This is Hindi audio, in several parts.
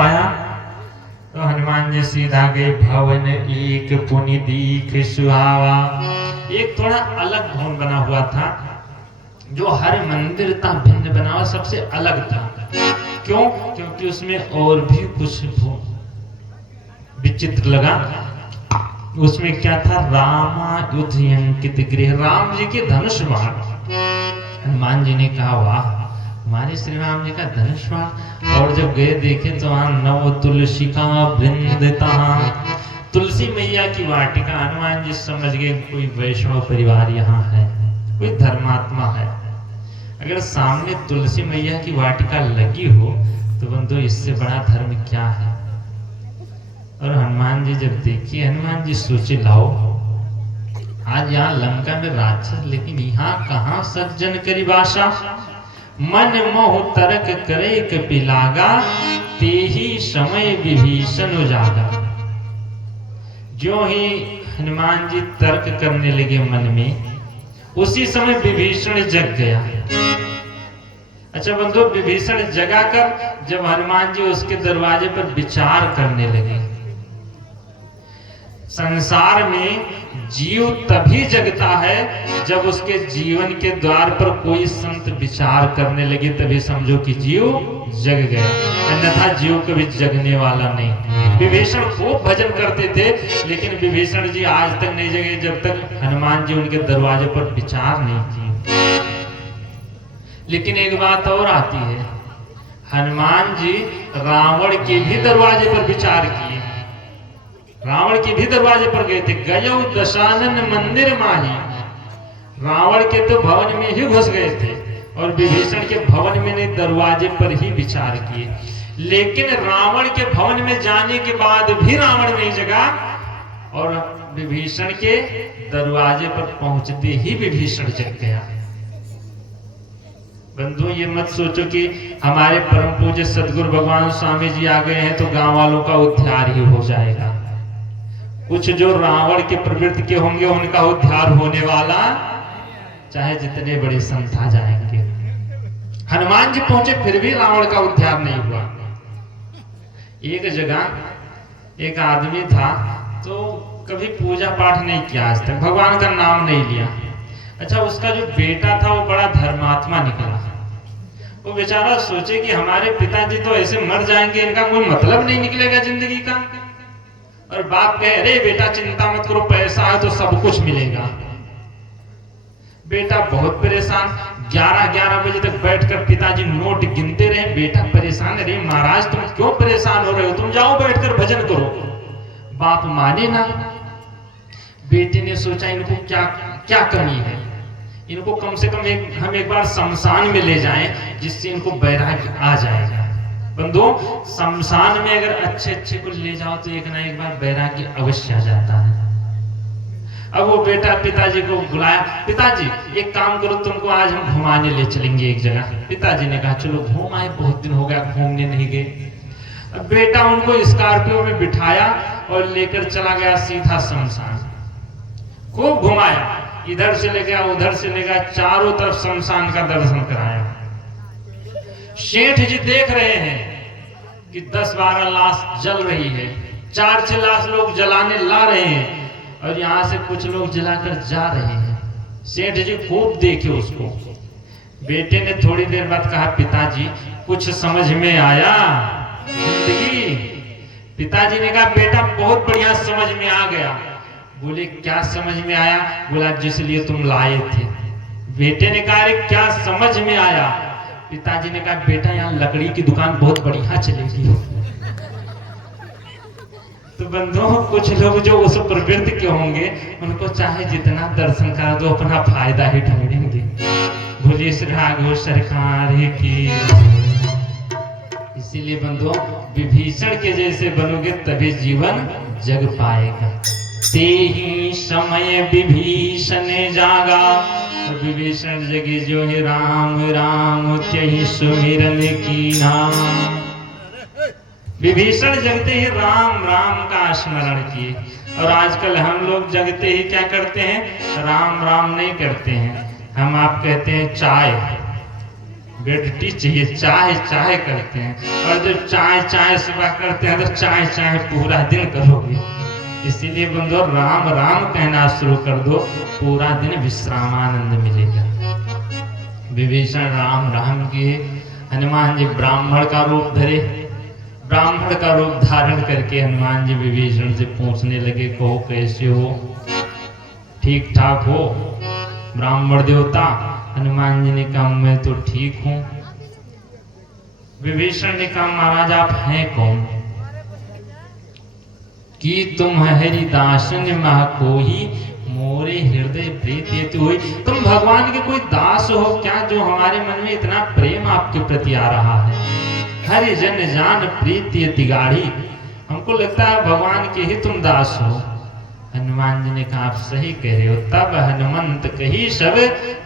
पाया तो हनुमान जी सीधा गए भवन एक पुनि दीख सुहावा। एक थोड़ा अलग भवन बना हुआ था, जो हर मंदिर था भिन्न बना हुआ, सबसे अलग था। क्यों? क्योंकि उसमें और भी कुछ विचित्र लगा। उसमें क्या था? रामायुध अंकित गृह, राम जी के धनुष बाण। हनुमान जी ने कहा वाह, हमारे श्री राम जी का धनुष बाण। और जब गए देखे तो वहां नव तुलसी का वृंद था, तुलसी मैया की वाटिका। हनुमान जी समझ गए कोई वैष्णव परिवार यहाँ है, कोई धर्मात्मा है। अगर सामने तुलसी मैया की वाटिका लगी हो तो बंधु इससे बड़ा धर्म क्या है। और हनुमान जी जब देखिए, हनुमान जी सोचे लाओ, आज यहाँ लंका में राक्षस, लेकिन यहाँ कहाँ सज्जन करी भाषा। मन मोह तर्क करे कपिलागा, तेही समय विभीषण उजागा। जो ही हनुमान जी तर्क करने लगे मन में, उसी समय विभीषण जग गया। अच्छा बंधु, विभीषण जगा कर जब हनुमान जी उसके दरवाजे पर विचार करने लगे। संसार में जीव तभी जगता है जब उसके जीवन के द्वार पर कोई संत विचार करने लगे, तभी समझो कि जीव जग गया, अन्यथा जीव कभी जगने वाला नहीं। विभीषण खूब भजन करते थे, लेकिन विभीषण जी आज तक नहीं जगे जब तक हनुमान जी उनके दरवाजे पर विचार नहीं किए। लेकिन एक बात और आती है, हनुमान जी रावण के भी दरवाजे पर विचार किए, रावण के भी दरवाजे पर गए थे। गयो दशानन मंदिर माही, रावण के तो भवन में ही घुस गए थे और विभीषण के भवन में नहीं, दरवाजे पर ही विचार किए। लेकिन रावण के भवन में जाने के बाद भी रावण नहीं जगा और विभीषण के दरवाजे पर पहुंचते ही विभीषण जग गया। बंधु ये मत सोचो कि हमारे परम पूज्य सदगुरु भगवान स्वामी जी आ गए हैं तो गांव वालों का उद्धार ही हो जाएगा। कुछ जो रावण के प्रवृत्ति के होंगे उनका उद्धार होने वाला, चाहे जितने बड़े संत आ जाएंगे। हनुमान जी पहुंचे फिर भी रावण का उद्धार नहीं हुआ। एक जगह एक आदमी था, तो कभी पूजा पाठ नहीं किया आज तक, भगवान का नाम नहीं लिया। अच्छा, उसका जो बेटा था वो बड़ा धर्मात्मा निकला। वो बेचारा सोचे कि हमारे पिताजी तो ऐसे मर जाएंगे, इनका कोई मतलब नहीं निकलेगा जिंदगी का। और बाप कहे अरे बेटा चिंता मत करो, पैसा है तो सब कुछ मिलेगा। बेटा बहुत परेशान, 11-11 बजे तक बैठकर पिताजी नोट गिनते रहे। बेटा परेशान, अरे महाराज तुम क्यों परेशान हो रहे हो, तुम जाओ बैठकर भजन करो। बाप माने ना। बेटे ने सोचा इनको क्या क्या कमी है, इनको कम से कम हम एक बार शमशान में ले जाएं, जिससे इनको वैराग्य आ जाएगा। बंधु, शमशान में अगर अच्छे अच्छे को ले जाओ तो एक ना एक बार वैराग्य अवश्य आ जाता है। अब वो बेटा पिताजी को बुलाया, पिताजी एक काम करो, तुमको आज हम घुमाने ले चलेंगे एक जगह। पिताजी ने कहा चलो घूम आए, बहुत दिन हो गया घूमने नहीं गए। अब बेटा उनको स्कॉर्पियो में बिठाया और लेकर चला गया सीधा शमशान। खूब घुमाया, इधर से ले गया उधर से ले गया, चारों तरफ शमशान का दर्शन कराया। सेठ जी देख रहे हैं कि 10-12 लाश जल रही है, 4-6 लाश लोग जलाने ला रहे हैं और यहाँ से कुछ लोग जलाकर जा रहे हैं। सेठ जी खूब देखे उसको। बेटे ने थोड़ी देर बाद कहा पिताजी कुछ समझ में आया जिंदगी। पिताजी ने कहा बेटा बहुत बढ़िया समझ में आ गया। बोले क्या समझ में आया? बोला जिस लिए तुम लाए थे। बेटे ने कहा अरे क्या समझ में आया? पिताजी ने कहा बेटा यहाँ लकड़ी की दुकान बहुत बढ़िया चलेगी। तो बंधुओं, कुछ लोग जो उस प्रवृत्ति के होंगे उनको चाहे जितना दर्शन करा दो अपना फायदा ही ढूंढेंगे। बोलिए श्री राघव सरकार की। इसीलिए बंधुओं, विभीषण के जैसे बनोगे तभी जीवन जग पाएगा। ते ही समय विभीषण जागा, विभीषण जगे जो है राम राम त्यहि सुमिरन की नाम। विभीषण जगते ही राम राम का स्मरण किए। और आजकल हम लोग जगते ही क्या करते हैं? राम राम नहीं करते हैं, हम आप कहते हैं चाय। बेडटी चाहिए, चाय चाय करते हैं, और जब चाय चाय सुबह करते हैं तो चाय चाय पूरा दिन करोगे। इसीलिए बंधु राम राम कहना शुरू कर दो, पूरा दिन विश्रामानंद मिलेगा। विभीषण राम राम किए, हनुमान जी ब्राह्मण का रूप धरे, ब्राह्मण का रूप धारण करके हनुमान जी विभीषण से पूछने लगे, कहो कैसे हो, ठीक ठाक हो ब्राह्मण देवता? हनुमान जी ने कहा मैं तो ठीक हूं। विभीषण ने कहा महाराज आप हैं कौन? कि तुम हरिदासन मह कोई मोरे हृदय प्रीति हुई। तुम भगवान के कोई दास हो क्या, जो हमारे मन में इतना प्रेम आपके प्रति आ रहा है? हरि जन जान प्रीति अति गाढ़ी, हमको लगता है भगवान के ही तुम दास हो। हनुमान जी ने कहा आप सही कह रहे हो। तब हनुमंत कही सब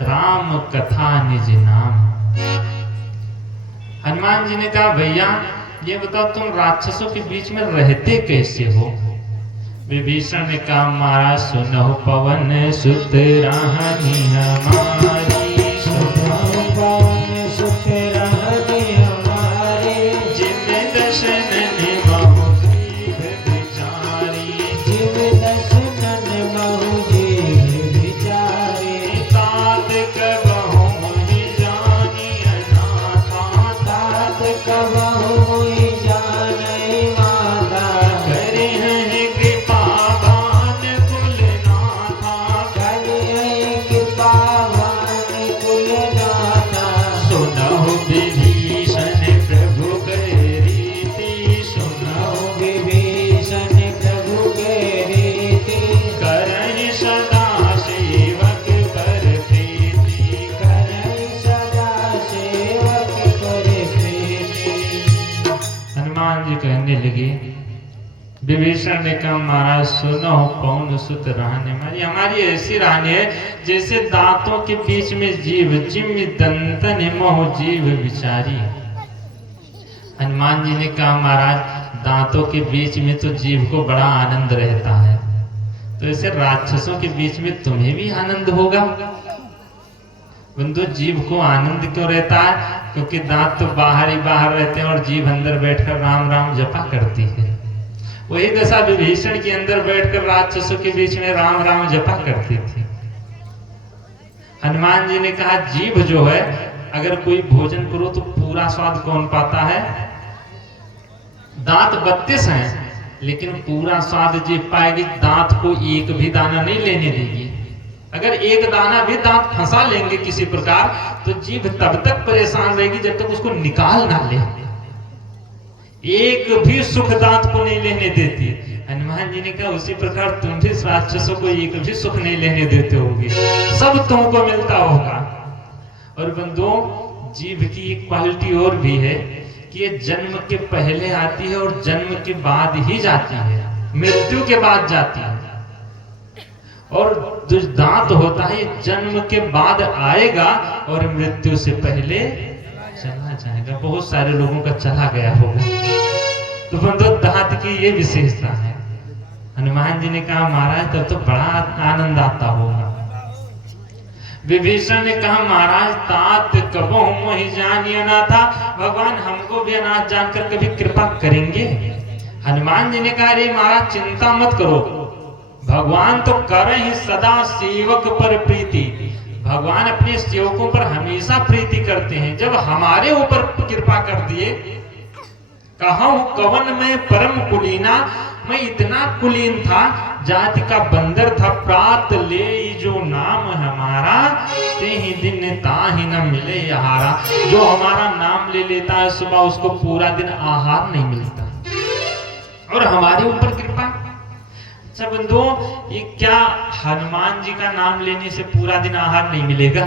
राम कथा निज नाम। हनुमान जी ने कहा भैया ये बताओ तुम राक्षसों के बीच में रहते कैसे हो? विभीषण ने कहा महाराज सुनो पवन सुत रानी हमारी, सुनो पवन सुत रानी हमारे, जिन दर्शन निभाओ जीव बिचारी, जिन दर्शन निभाओ जीव बिचारी, तात कबहु मोहि जानी अनाथा, तात कबहु मोहि जानी माता, करे हैं विभीषण ने कहा महाराज सुनो पवन सुत रानी हमारी, हमारी ऐसी रानी है जैसे दांतों के बीच में जीव, जिम्मि दंतन मोह जीव विचारी। हनुमान जी ने कहा महाराज दांतों के बीच में तो जीव को बड़ा आनंद रहता है, तो ऐसे राक्षसों के बीच में तुम्हें भी आनंद होगा? बंधु जीव को आनंद क्यों रहता है? क्योंकि दांत तो बाहर ही बाहर रहते हैं और जीव अंदर बैठकर राम राम जपा करती है। वही दशा विभीषण के अंदर बैठकर राक्षसों के बीच में राम राम जपा करती थी। हनुमान जी ने कहा जीभ जो है अगर कोई भोजन करो तो पूरा स्वाद कौन पाता है? दांत 32 हैं लेकिन पूरा स्वाद जीभ पाएगी, दांत को एक भी दाना नहीं लेने देगी। अगर एक दाना भी दांत फंसा लेंगे किसी प्रकार तो जीभ तब तक परेशान रहेगी जब तक उसको निकाल ना ले। एक भी सुख दांत को नहीं लेने देती। हनुमान जी ने कहा उसी प्रकार तुम भी राक्षसों को एक भी सुख नहीं लेने देते होगे, सब तुमको मिलता होगा। और बंधुओं जीभ की एक क्वालिटी और भी है कि ये जन्म के पहले आती है और जन्म के बाद ही जाती है, मृत्यु के बाद जाती है। और जो दांत होता है ये जन्म के बाद आएगा और मृत्यु से पहले चला जाएगा। बहुत सारे लोगों का चला गया होगा। तो बंधु दांत की ये विशेषता है। हनुमान जी ने कहा महाराज तब तो बड़ा आनंद आता होगा। विभीषण ने कहा महाराज तात कबहु मोहि जानी अनाथा, भगवान हमको भी अनाथ जानकर कभी कृपा करेंगे? हनुमान जी ने कहा अरे महाराज चिंता मत करो, भगवान तो करे ही सदा सेवक पर प्रीति। भगवान अपने सेवकों पर हमेशा प्रीति करते हैं। जब हमारे ऊपर कृपा कर दिए, कहूं कवन में परम कुलीना, मैं इतना कुलीन था जाति का बंदर था, प्रात ले जो नाम हमारा ते ही दिन ताहि न मिले आहारा। जो हमारा नाम ले लेता है सुबह उसको पूरा दिन आहार नहीं मिलता, और हमारे ऊपर कृपा। अच्छा बंधुओं ये क्या हनुमान जी का नाम लेने से पूरा दिन आहार नहीं मिलेगा?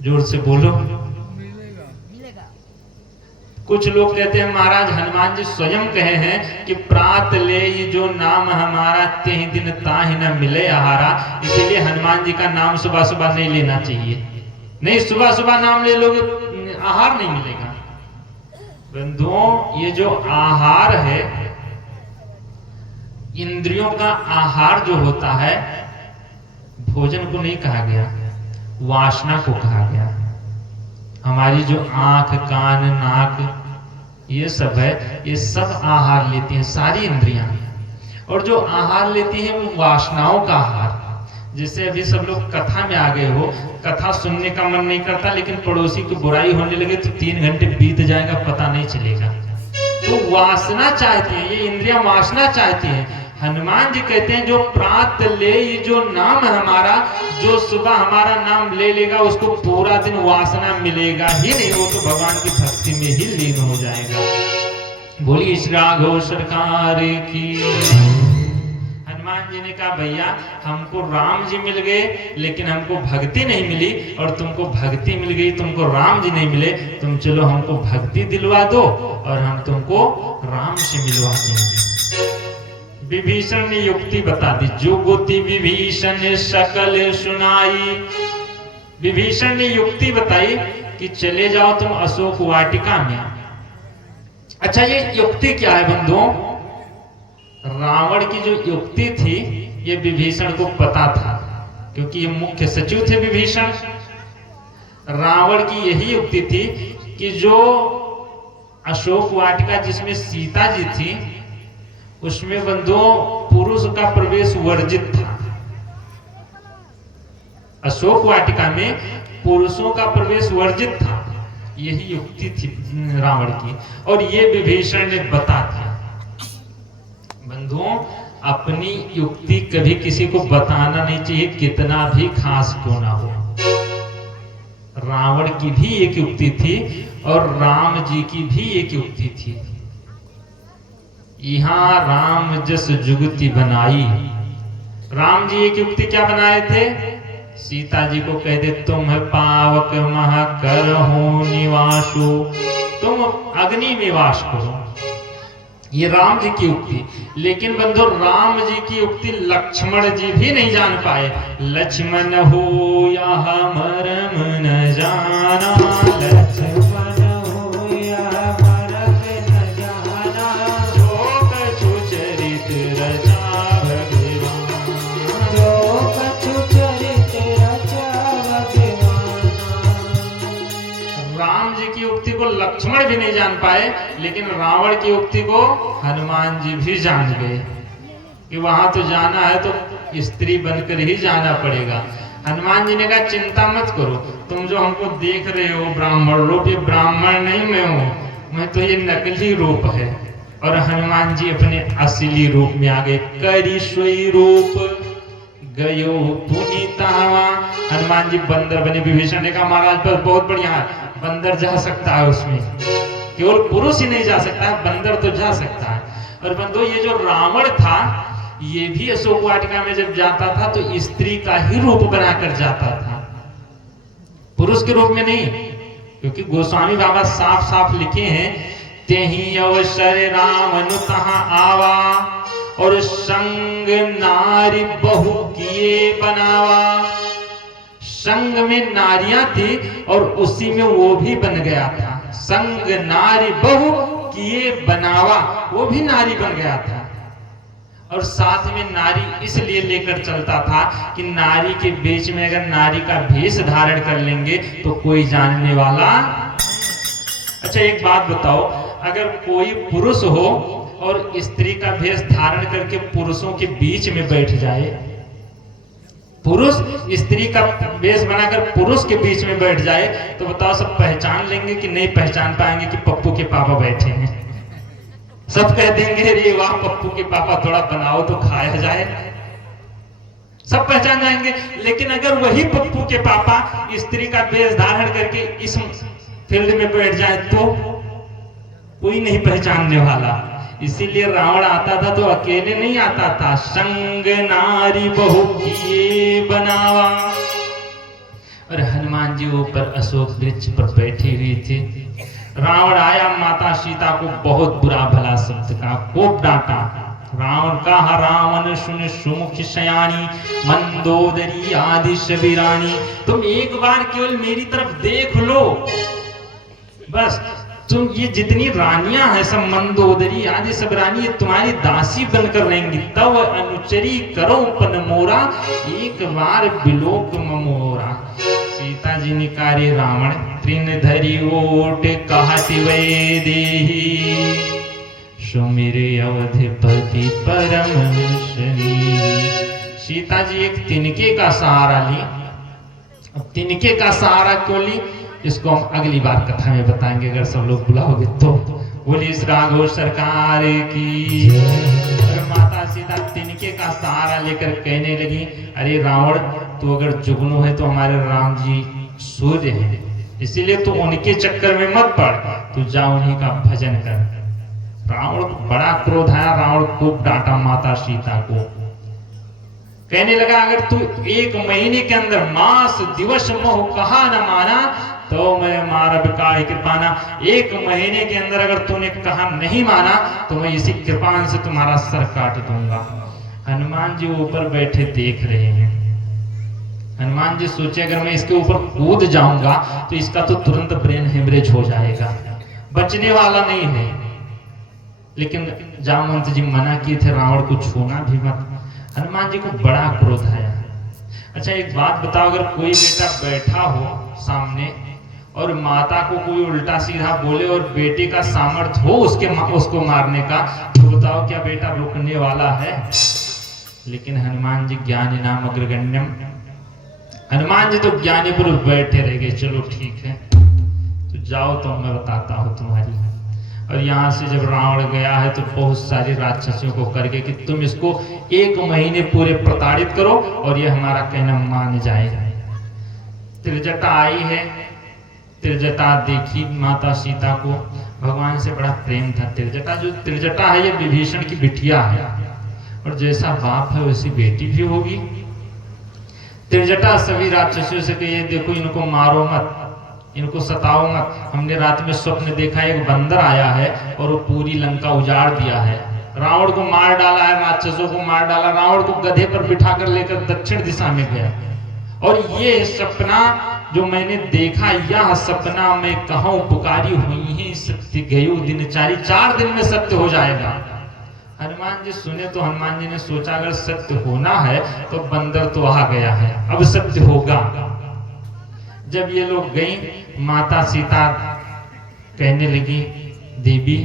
जोर से बोलो। कुछ लोग कहते हैं महाराज हनुमान जी स्वयं कहे हैं कि प्रात ले जो नाम हमारा ते ही दिन ताहि न मिले आहारा, इसीलिए हनुमान जी का नाम सुबह सुबह नहीं लेना चाहिए। नहीं सुबह सुबह नाम ले लोगे आहार नहीं मिलेगा। बंधुओं ये जो आहार है, इंद्रियों का आहार जो होता है, भोजन को नहीं कहा गया, वासना को कहा गया। हमारी जो आंख, कान, नाक ये सब है, ये सब आहार लेती हैं, सारी इंद्रियां। और जो आहार लेती हैं वो वासनाओं का आहार। जैसे अभी सब लोग कथा में आ गए हो, कथा सुनने का मन नहीं करता, लेकिन पड़ोसी की बुराई होने लगे तो 3 घंटे बीत जाएगा, पता नहीं चलेगा। तो वासना चाहती है, ये इंद्रियां वासना चाहती हैं। हनुमान जी कहते हैं जो प्रात ले, ये जो नाम है हमारा, जो सुबह हमारा नाम ले लेगा उसको पूरा दिन वासना मिलेगा ही नहीं, वो तो भगवान की भक्ति में ही लीन हो जाएगा। बोलिए श्री राघव सरकार की। हनुमान जी ने कहा भैया हमको राम जी मिल गए लेकिन हमको भक्ति नहीं मिली, और तुमको भक्ति मिल गई, तुमको राम जी नहीं मिले, तुम चलो हमको भक्ति दिलवा दो और हम तुमको राम से मिलवा देंगे। विभीषण ने युक्ति बता दी, जुगुति विभीषण सकल सुनाई। विभीषण ने युक्ति बताई कि चले जाओ तुम अशोक वाटिका में। अच्छा ये युक्ति क्या है बंधुओं? रावण की जो युक्ति थी ये विभीषण को पता था, क्योंकि ये मुख्य सचिव थे विभीषण। रावण की यही युक्ति थी कि जो अशोक वाटिका जिसमें सीता जी थी उसमें बंधुओं पुरुष का प्रवेश वर्जित था। अशोक वाटिका में पुरुषों का प्रवेश वर्जित था, यही युक्ति थी रावण की, और ये विभीषण ने बता दिया। बंधुओं अपनी युक्ति कभी किसी को बताना नहीं चाहिए, कितना भी खास क्यों ना हो। रावण की भी एक युक्ति थी और राम जी की भी एक युक्ति थी। यहाँ राम जस जुगति बनाई। राम जी एक युक्ति क्या बनाए थे? सीता जी को कह दे तुम पावक मह करहु निवासु, तुम अग्नि में वास करो, ये राम जी की युक्ति। लेकिन बंधु राम जी की युक्ति लक्ष्मण जी भी नहीं जान पाए। लक्ष्मण हो यह मरम न जाना, लक्ष्मण हो यह मरम न जाना, जो कछु चरित रचा भगवान, जो कछु चरित रचा भगवान। राम जी की युक्ति को लक्ष्मण भी नहीं जान पाए, लेकिन रावण की युक्ति को हनुमान जी भी जान गए कि वहां तो जाना है तो स्त्री बनकर ही जाना पड़ेगा। हनुमान जी ने कहा चिंता मत करो, तुम जो हमको देख रहे हो ब्राह्मण रूप, ये ब्राह्मण नहीं मैं हूं, मैं तो ये नकली रूप है। और हनुमान जी अपने असली रूप में आ गए। करी सोई रूप गयो पुनीतावा। हनुमान जी बंदर बने। विभीषण ने कहा महाराज पर बहुत बढ़िया है, बंदर जा सकता है, उसमें केवल पुरुष ही नहीं जा सकता है, बंदर तो जा सकता है। और बंधु ये जो रावण था ये भी अशोक वाटिका में जब जाता था तो स्त्री का ही रूप बनाकर जाता था, पुरुष के रूप में नहीं। क्योंकि गोस्वामी बाबा साफ साफ लिखे हैं, तेहि अवसर रावण तहां आवा, और संग नारी बहु किए बनावा। संग में नारियां थी और उसी में वो भी बन गया था। संग नारी बहु किए बनावा, वो भी नारी बन गया था। और साथ में नारी इसलिए लेकर चलता था कि नारी के बीच में अगर नारी का भेष धारण कर लेंगे तो कोई जानने वाला। अच्छा एक बात बताओ, अगर कोई पुरुष हो और स्त्री का भेष धारण करके पुरुषों के बीच में बैठ जाए, पुरुष स्त्री का वेश बनाकर पुरुष के बीच में बैठ जाए, तो बताओ सब पहचान लेंगे कि नहीं पहचान पाएंगे कि पप्पू के पापा बैठे हैं? सब कह देंगे अरे वाह पप्पू के पापा, थोड़ा बनाओ तो खाया जाए। सब पहचान जाएंगे। लेकिन अगर वही पप्पू के पापा स्त्री का वेश धारण करके इस फील्ड में बैठ जाए तो कोई नहीं पहचानने वाला। इसीलिए रावण आता था तो अकेले नहीं आता था, संग नारी बहु किए बनावा। और हनुमान जी ऊपर अशोक वृक्ष पर बैठी हुई थी। रावण आया, माता सीता को बहुत बुरा भला शब्द का खूब डांटा। रावण कहा रावण सुन सुमुख सयानी, मंदोदरी आदि सबीरानी। तुम एक बार केवल मेरी तरफ देख लो, बस तुम ये जितनी रानियां हैं सब मंदोदरी आदि सब रानी, ये तुम्हारी दासी बनकर रहेंगी। तब अनुचरी करो पन मोरा, एक बार बिलोक ममोरा। सीता जी ने कहा रे रावण तृण धरी ओट कहति वै देहि सुमिर अवधिपति परम शनि। सीता जी एक तिनके का सहारा ली। अब तिनके का सहारा क्यों ली, इसको हम अगली बार कथा में बताएंगे, अगर सब लोग बुलाओगे तो। बोली इस राघव सरकार की। और माता सीता तिनके का सहारा लेकर कहने लगी, अरे रावण, तू अगर जुगनू है तो हमारे राम जी सूर्य है, इसीलिए तू उनके चक्कर में मत पड़, तू जा उन्हीं का भजन कर। रावण को बड़ा क्रोध आया, रावण खूब डांटा माता सीता को। कहने लगा, अगर तू 1 महीने के अंदर मास दिवस मोह कहा न माना तो मैं मारा बिकाय कृपाना। 1 महीने के अंदर अगर तूने कहा नहीं माना तो मैं इसी कृपान से तुम्हारा सर काट दूंगा। हनुमान जी ऊपर बैठे देख रहे हैं। हनुमान जी सोचे, अगर मैं इसके ऊपर कूद जाऊंगा तो इसका तो तुरंत ब्रेन हेमरेज हो जाएगा, बचने वाला नहीं है। लेकिन जामवंत जी मना किए थे, रावण को छूना भी मत। हनुमान जी को बड़ा क्रोध आया। अच्छा एक बात बताओ, अगर कोई बेटा बैठा हो सामने और माता को कोई उल्टा सीधा बोले और बेटे का सामर्थ्य हो उसको मारने का, तो बताओ क्या बेटा रुकने वाला है? लेकिन हनुमान जी ज्ञानी नाम अग्रगण्यम, हनुमान जी तो ज्ञानी पुरुष बैठे रह गए। चलो ठीक है, तो जाओ तो मैं बताता हूँ तुम्हारी। और यहाँ से जब रावण गया है तो बहुत सारी राक्षसियों को करके कि तुम इसको 1 महीने पूरे प्रताड़ित करो और ये हमारा कहना मान जाएगा। त्रिजटा आई है, त्रिजटा देखी माता सीता को, भगवान से बड़ा प्रेम था। त्रिजटा जो त्रिजटा है ये विभीषण की बिटिया है, और जैसा बाप है वैसी बेटी भी होगी। त्रिजटा सभी राक्षसियों से कही, देखो इनको मारो मत, इनको सताओ मत। हमने रात में स्वप्न देखा, एक बंदर आया है और वो पूरी लंका उजाड़ दिया है, रावण को मार डाला है, राक्षसों को मार डाला, रावण को गधे पर बिठाकर लेकर दक्षिण दिशा में गया। और ये सपना जो मैंने देखा, यह सपना मैं कहूं पुकारी हुई है सत्य गयो दिनचारी, 4 दिन में सत्य हो जाएगा। हनुमान जी सुने तो हनुमान जी ने सोचा, अगर सत्य होना है तो बंदर तो आ गया है, अब सत्य होगा। जब ये लोग गई, माता सीता कहने लगी, देवी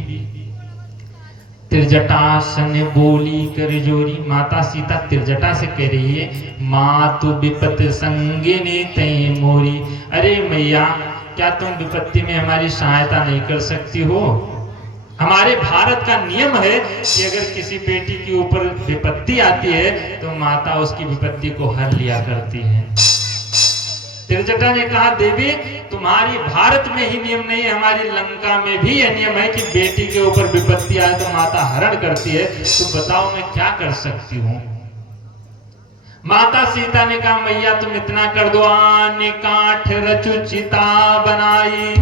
त्रिजटासन बोली कर जोरी। माता सीता त्रिजटा से कह रही है, मातु विपत संगिनी तय मोरी। अरे मैया, क्या तुम विपत्ति में हमारी सहायता नहीं कर सकती हो? हमारे भारत का नियम है कि अगर किसी बेटी के ऊपर विपत्ति आती है तो माता उसकी विपत्ति को हर लिया करती है। त्रिजटा ने कहा, देवी तुम्हारी भारत में ही नियम नहीं है, हमारी लंका में भी यह नियम है कि बेटी के ऊपर विपत्ति आए तो माता हरण करती है। तो बताओ मैं क्या कर सकती हूँ? माता सीता ने कहा, मैया तुम इतना कर दो, आने काठ रचु चिता बनाई,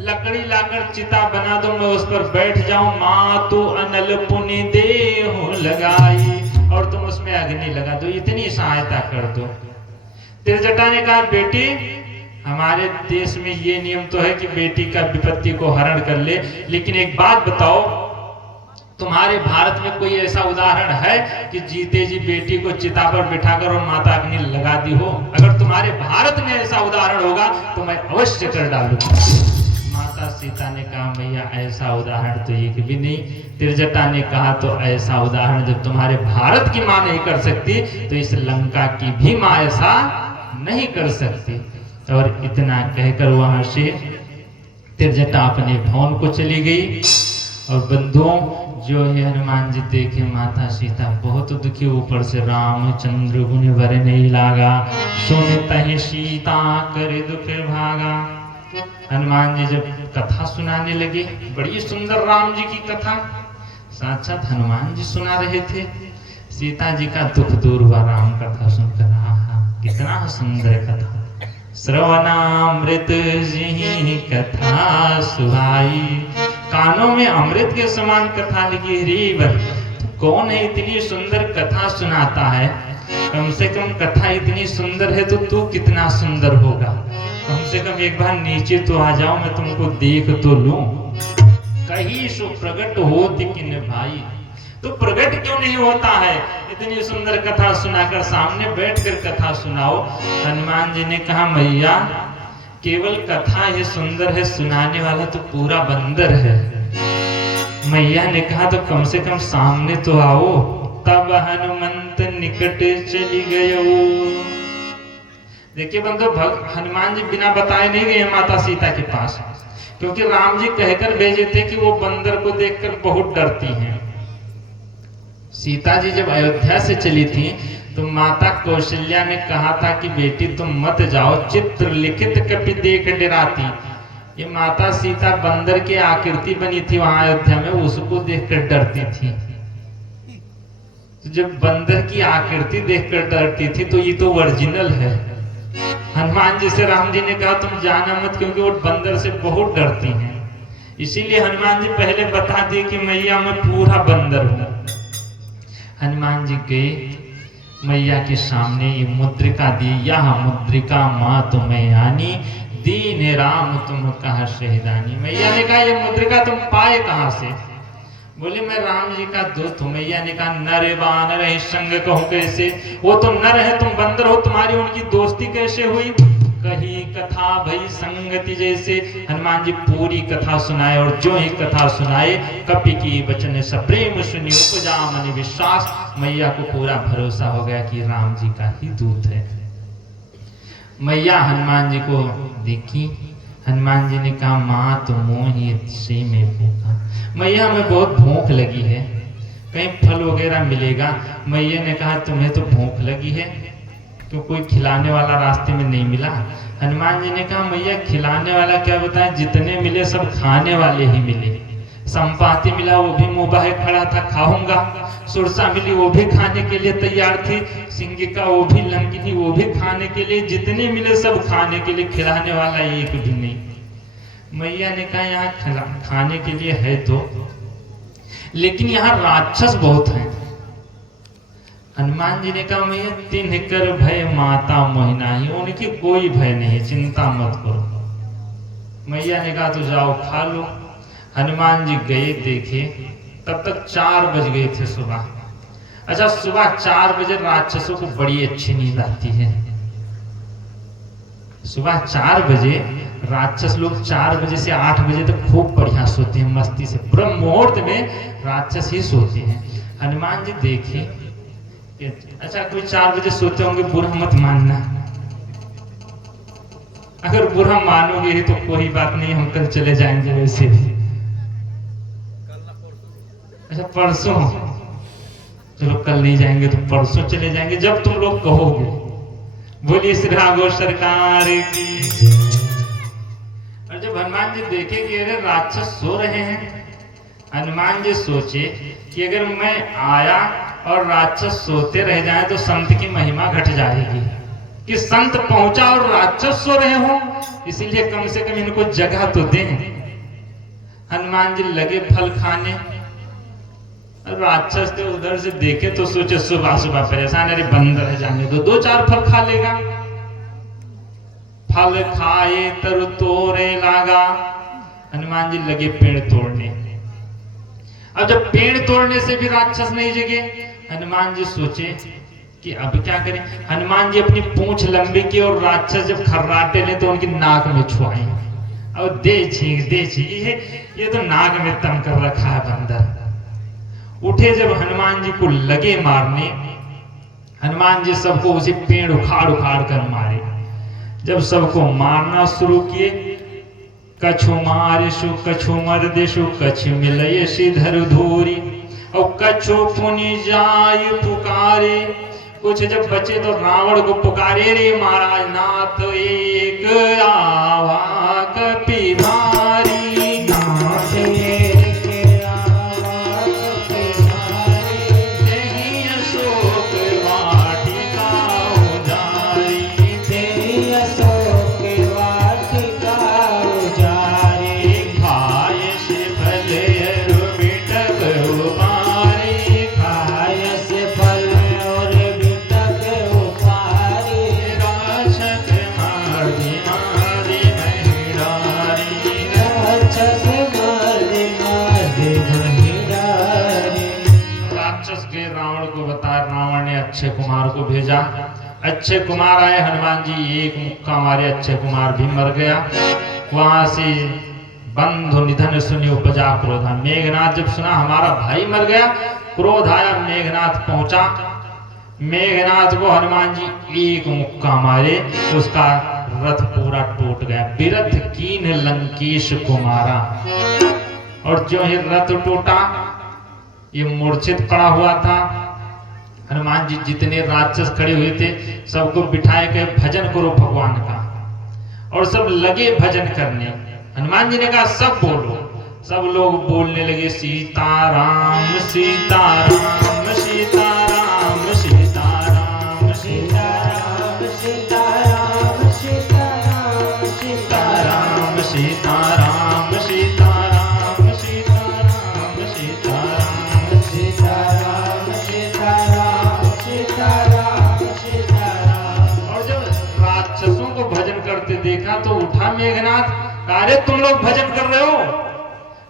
लकड़ी लाकर चिता बना दो, मैं उस पर बैठ जाऊं, माँ तो अनल पुनि देहु लगाई, और तुम उसमें अग्नि लगा दो, इतनी सहायता कर दो। त्रिजटा ने कहा, बेटी हमारे देश में ये नियम तो है कि बेटी का विपत्ति को हरण कर ले, लेकिन एक बात बताओ, तुम्हारे भारत में कोई ऐसा उदाहरण है कि जीते जी बेटी को चिता पर बिठाकर और माता अग्नि लगा दी हो? अगर तुम्हारे भारत में ऐसा उदाहरण होगा तो मैं अवश्य कर डालूंगा। माता सीता ने कहा, भैया ऐसा उदाहरण तो एक भी नहीं। त्रिजटा ने कहा, तो ऐसा उदाहरण जब तुम्हारे भारत की माँ नहीं कर सकती तो इस लंका की भी माँ ऐसा नहीं कर सकती। और इतना कहकर वहां से त्रिजटा अपने भवन को चली गई। और बंधुओं, जो है हनुमान जी देखे माता सीता बहुत दुखी, ऊपर से रामचंद्र गुण वर नहीं लागा, सुनता ही सीता करे दुख भागा। हनुमान जी जब कथा सुनाने लगे, बड़ी सुंदर राम जी की कथा साक्षात हनुमान जी सुना रहे थे, सीता जी का दुख दूर हुआ राम कथा सुनकर। कितना सुंदर कथा, श्रवणामृत जी कथा सुहाई, कानों में अमृत के समान कथा लिखी। रीवर कौन है इतनी सुंदर कथा सुनाता है? कम से कम कथा इतनी सुंदर है तो तू कितना सुंदर होगा। कम से कम एक बार नीचे तो आ जाओ, मैं तुमको देख तो लूं। कहीं सो प्रकट होती किन भाई, तो प्रकट क्यों नहीं होता है? इतनी सुंदर कथा सुनाकर सामने बैठकर कथा सुनाओ। हनुमान जी ने कहा, मैया केवल कथा है सुंदर है, सुनाने वाला तो पूरा बंदर है। मैया ने कहा तो कम से कम सामने तो आओ। तब हनुमंत निकट चली गयो। देखिए बंधु, हनुमान जी बिना बताए नहीं गए माता सीता के पास, क्योंकि राम जी कहकर भेजे थे कि वो बंदर को देखकर बहुत डरती हैं। सीता जी जब अयोध्या से चली थी तो माता कौशल्या ने कहा था कि बेटी तुम मत जाओ, चित्र लिखित कपि देख डराती। ये माता सीता बंदर की आकृति बनी थी वहां अयोध्या में, उसको देखकर डरती थी। तो जब बंदर की आकृति देखकर डरती थी तो ये तो ओरिजिनल है। हनुमान जी से राम जी ने कहा तुम जाना मत, क्योंकि वो बंदर से बहुत डरती हैं। इसीलिए हनुमान जी पहले बता दिए कि मैया मैं पूरा बंदर हूं। हनुमान जी गए मैया के सामने, ये मुद्रिका दी, यह मुद्रिका माँ तुम्हें आनी, दीन राम तुम कहा शहीदानी। मैया ने कहा ये मुद्रिका तुम पाए कहां से? बोले मैं राम जी का दूत हूं। मैया ने कहा नर वानर है संग कहूं कैसे? वो तो नर है, तुम बंदर हो, तुम्हारी उनकी दोस्ती कैसे हुई? कही कथा भई संगति जैसे। हनुमान जी पूरी कथा सुनाए, और जो ही कथा सुनाए कपि की वचन सप्रेम सुनी उपजा मन विश्वास। मैया को पूरा भरोसा हो गया कि राम जी का ही दूत है। मैया हनुमान जी को देखी। हनुमान जी ने कहा माँ तुम मोहि से में भूखा। मैया हमें बहुत भूख लगी है, कहीं फल वगैरह मिलेगा? मैया ने कहा तुम्हें तो भूख लगी है, तो कोई खिलाने वाला रास्ते में नहीं मिला? हनुमान जी ने कहा मैया खिलाने वाला क्या बताएं, जितने मिले सब खाने वाले ही मिले। संपाति मिला वो भी मुंह बाहे खड़ा था, खाऊंगा। सुरसा मिली वो भी खाने के लिए तैयार थी। सिंगिका वो भी लंकिनी वो भी खाने के लिए, जितने मिले सब खाने के लिए, खिलाने वाला एक भी नहीं। मैया ने कहा यहाँ खाने के लिए है तो, लेकिन यहाँ राक्षस बहुत हैं। हनुमान जी ने कहा मैया तिन्ह कर भय माता मोहिना ही, उनकी कोई भय नहीं, चिंता मत करो। मैया ने कहा तो जाओ खा लो। हनुमान जी गए, देखे तब तक 4 बज गए थे सुबह। अच्छा सुबह 4 बजे राक्षसों को बड़ी अच्छी नींद आती है। सुबह 4 बजे राक्षस लोग 4 बजे से 8 बजे तक खूब बढ़िया सोते हैं मस्ती से। ब्रह्म मुहूर्त में राक्षस ही सोते हैं। हनुमान जी देखे, अच्छा कोई 4 बजे सोते होंगे, बुरा मत मानना। अगर बुरा मानोगे तो कोई बात नहीं, हम कल चले जाएंगे वैसे भी। अच्छा परसों, चलो कल नहीं जाएंगे तो परसों चले जाएंगे, जब तुम लोग कहोगे। बोलिए श्री राघव सरकार की। और जब हनुमान जी देखे कि अरे राक्षस सो रहे हैं, हनुमान जी सोचे कि अगर मैं आया और राक्षस सोते रह जाएं तो संत की महिमा घट जाएगी, कि संत पहुंचा और राक्षस सो रहे हो, इसीलिए कम से कम इनको जगह तो दें। हनुमान जी लगे फल खाने। राक्षस थे उधर से देखे तो सोचे सुबह सुबह परेशान, अरे बंदर है जाने दो, 2-4 फल खा लेगा। फल खाए तरु तोड़े लागा। हनुमान जी लगे पेड़ तोड़ने। अब जब पेड़ तोड़ने से भी राक्षस नहीं जगे, हनुमान जी सोचे कि अब क्या करें। हनुमान जी अपनी पूंछ लंबी की और राक्षस जब खर्राटे ले तो उनकी नाक में छुआए। और दे ये तो नाक में तम कर रखा है बंदर। उठे जब हनुमान जी को लगे मारने, हनुमान जी सबको उसे पेड़ उखाड़ उखाड़ कर मारे। जब सबको मारना शुरू किए, कछु मारिशु कछु मर्देशु कछु मिलये श्रीधर धूरी, और कछु पुनि जाय पुकारे। कुछ जब बचे तो रावण को पुकारे, रे महाराज नाथ एक आवा कपि भारी, नाथ एक आवा कपि भारी, तेहि अशोक वाटिका उजारी, तेहि अशोक वाटिका उजारी, खाय से फल और बिटक उपारी, खाय से फल और बिटक उपारी, राक्षस मारि मारि नहीं डारी, राक्षस मारि मारि नहीं डारी। राक्षस के रावण को बताया, रावण ने अक्षय कुमार को भेजा अक्षय कुमार आए, हनुमान जी एक मुक्का मारे, अक्षय कुमार भी मर गया। वहां से बंधु निधन सुनी उपजा क्रोधा। मेघनाथ जब सुना हमारा भाई मर गया, क्रोध आया, मेघनाथ पहुंचा। मेघनाथ को हनुमान जी एक मुक्का मारे, उसका रथ पूरा टूट गया। बिरथ कीन लंकेश को मारा, और जो ही रथ टूटा, ये मूर्छित पड़ा हुआ था। हनुमान जी जितने राक्षस खड़े हुए थे सबको बिठाए के भजन करो भगवान का, और सब लगे भजन करने। हनुमान जी ने कहा सब बोलो। सब लोग बोलने लगे, सीताराम सीताराम सीताराम सीताराम सीताराम सीताराम सीताराम सीताराम सीताराम सीताराम सीताराम सीताराम सीताराम सीताराम सीताराम। और जब राक्षसों को भजन करते देखा तो उठा मेघनाथ, अरे तुम लोग भजन कर रहे हो?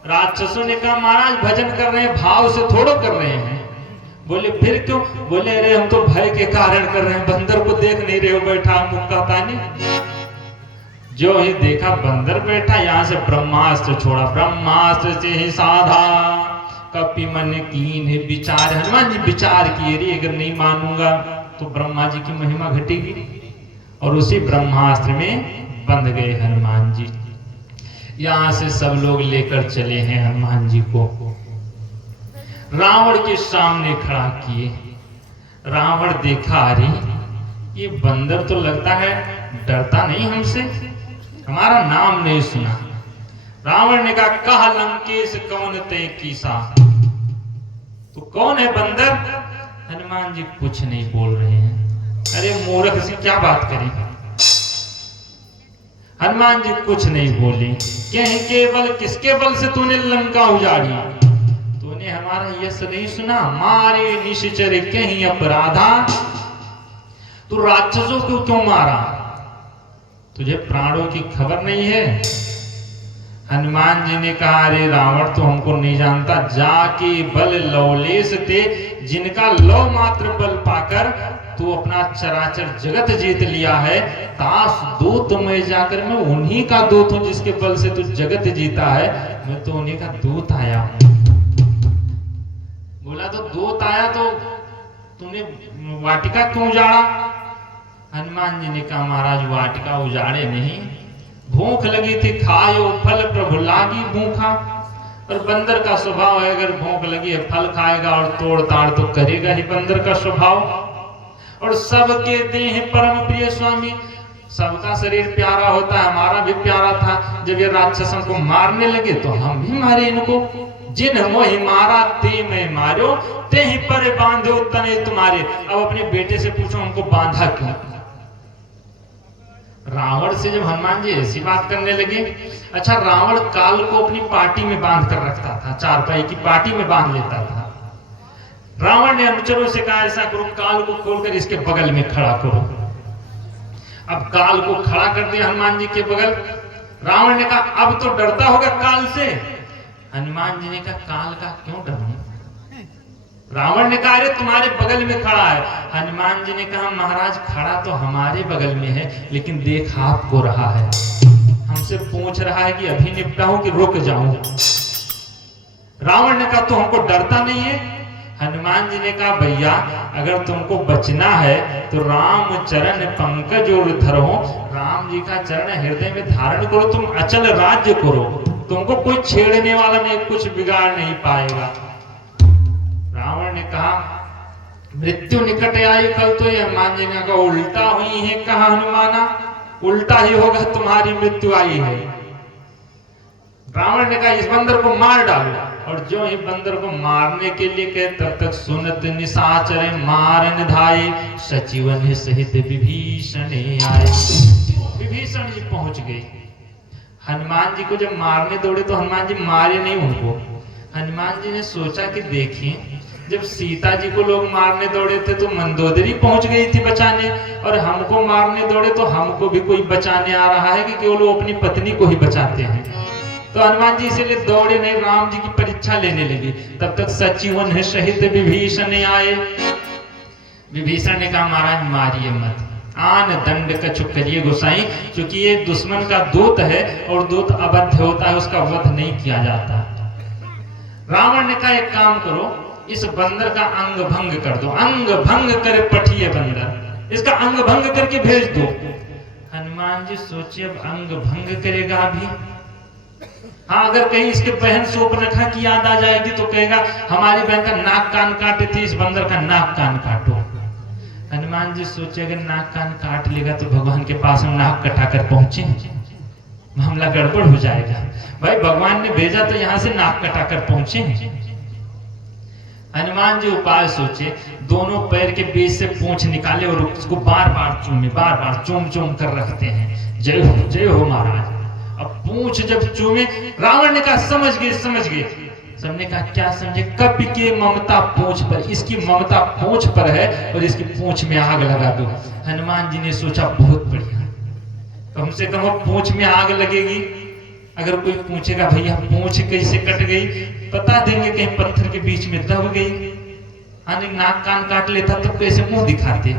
राक्षसों ने कहा महाराज भजन कर रहे हैं, भाव से थोड़ा कर रहे हैं। बोले फिर क्यों? बोले अरे हम तो भय के कारण कर रहे हैं, बंदर को देख नहीं रहे हो बैठा मुक्का तानी। जो ही देखा बंदर बैठा, यहाँ से ब्रह्मास्त्र छोड़ा, ब्रह्मास्त्र से ही साधा कपि मन कीन विचार। हनुमान जी विचार किए, रे अगर नहीं मानूंगा तो ब्रह्मा जी की महिमा घटेगी, और उसी ब्रह्मास्त्र में बंध गए हनुमान जी। यहां से सब लोग लेकर चले हैं हनुमान जी को, रावण के सामने खड़ा किए। रावण देखा, अरे ये बंदर तो लगता है डरता नहीं हमसे, हमारा नाम नहीं सुना। रावण ने कहा, कह लंकेश कौन ते कीसा, तो कौन है बंदर? हनुमान जी कुछ नहीं बोल रहे हैं। अरे मूर्ख से क्या बात करें। हनुमान जी कुछ नहीं बोले। कहीं केवल किसके बल से तूने लंका उजाड़ी? तूने हमारा यश नहीं सुना? मारे निश्चर कहीं अपराधा, तू राक्षसों को क्यों मारा? तुझे प्राणों की खबर नहीं है? हनुमान जी ने कहा, अरे रावण तो हमको नहीं जानता, जाके बल लौलेश थे, जिनका लौ मात्र बल पाकर तू अपना चराचर जगत जीत लिया है, तास दूत मैं जाकर मैं उन्हीं का दूत हूं जिसके बल से तू जगत जीता है। मैं तो उन्हीं का दूत आया हूं। बोला तो दूत आया तो तूने वाटिका क्यों उजाड़ा? हनुमान जी ने कहा, महाराज वाटिका उजाड़े नहीं, भूख लगी थी, खायो फल प्रभु लागी भूखा। और बंदर का स्वभाव है, अगर भूख लगी है फल खाएगा और तोड़ ताड़ तो करेगा ही, बंदर का स्वभाव। और सबके देह परम प्रिय स्वामी, सबका शरीर प्यारा होता है, हमारा भी प्यारा था। जब ये राक्षसों को मारने लगे तो हम भी मारे इनको। जिन मोहि मारा ते मैं मारो, ते ही पर बांधो तने तुम्हारे। अब अपने बेटे से पूछो हमको बांधा क्यों? रावण से जब हनुमान जी ऐसी बात करने लगे, अच्छा रावण काल को अपनी पार्टी में बांध कर रखता था, चारपाई की पार्टी में बांध लेता था। रावण ने अनुचरों से कहा, ऐसा करो काल को खोलकर इसके बगल में खड़ा करो। अब काल को खड़ा कर दिया हनुमान जी के बगल। रावण ने कहा, अब तो डरता होगा काल से। हनुमान जी ने कहा, काल का क्यों डरूं? रावण ने कहा, अरे तुम्हारे बगल में खड़ा है। हनुमान जी ने कहा, महाराज खड़ा तो हमारे बगल में है, लेकिन देख आपको रहा है, हमसे पूछ रहा है कि अभी निपटाऊं कि रुक जाऊं। रावण ने कहा, तो हमको डरता नहीं है? हनुमान जी ने कहा, भैया अगर तुमको बचना है तो राम चरण पंकज और धरो, राम जी का चरण हृदय में धारण करो, तुम अचल राज्य करो, तुमको कोई छेड़ने वाला नहीं, कुछ बिगाड़ नहीं पाएगा। रावण ने कहा, मृत्यु निकट आई कल तो ये। हनुमान जी ने कहा, उल्टा हुई है कहा हनुमाना, उल्टा ही होगा, तुम्हारी मृत्यु आई है। रावण ने कहा, इस बंदर को मार डालो। और जो ही बंदर को मारने के लिए कहे, तब तक सुनत निशाचर मारन धाये, सचिवन सहित विभीषण आए। विभीषण जी पहुंच गए। हनुमान जी को जब मारने दौड़े तो हनुमान जी मारे नहीं उनको। हनुमान जी ने सोचा कि देखिए, जब सीता जी को लोग मारने दौड़े थे तो मंदोदरी पहुंच गई थी बचाने, और हमको मारने दौड़े तो हमको भी कोई बचाने आ रहा है कि केवल वो अपनी पत्नी को ही बचाते हैं। तो हनुमान जी इसीलिए दौड़े नहीं, राम जी की परीक्षा लेने लगे। तब तक सचिवन सहित विभीषण आए। विभीषण ने कहा महाराज मारिए मत, आन दंड कछु करिए गोसाई, क्योंकि ये दुश्मन का दूत है और दूत अबद्ध होता है, उसका वध नहीं किया जाता। रावण ने कहा एक काम करो, इस बंदर का अंग भंग कर दो, अंग भंग करे पठिए बंदर, इसका अंग भंग करके भेज दो। हनुमान जी सोचे अब अंग भंग करेगा अभी, हाँ अगर कहीं इसके बहन शूर्पणखा की याद आ जाएगी तो कहेगा हमारी बहन का नाक कान काटे थी, इस बंदर का नाक कान काटो। हनुमान जी सोचे अगर नाक कान काट लेगा तो भगवान के पास हम नाक कटा कर पहुंचे, मामला गड़बड़ हो जाएगा। भाई भगवान ने भेजा तो यहां से नाक कटा कर पहुंचे। हनुमान जी उपाय सोचे, दोनों पैर के बीच से पूंछ निकाले और उसको बार बार चूमे, बार बार चूम चूम कर रखते हैं। जय हो महाराज। अब पूंछ जब चूमे, रावण ने कहा समझ गए समझ गए। सबने कहा क्या समझे? कपि के ममता पूंछ पर, इसकी ममता पूंछ पर है और इसकी पूंछ में आग लगा दो। हनुमान जी ने सोचा बहुत बढ़िया, कम से कम अब पूंछ में आग लगेगी। अगर कोई पूछेगा भैया पूंछ कैसे कट गई, बता देंगे कहीं पत्थर के बीच में दब गई। नाक कान काट लेता तब कैसे मुंह दिखाते?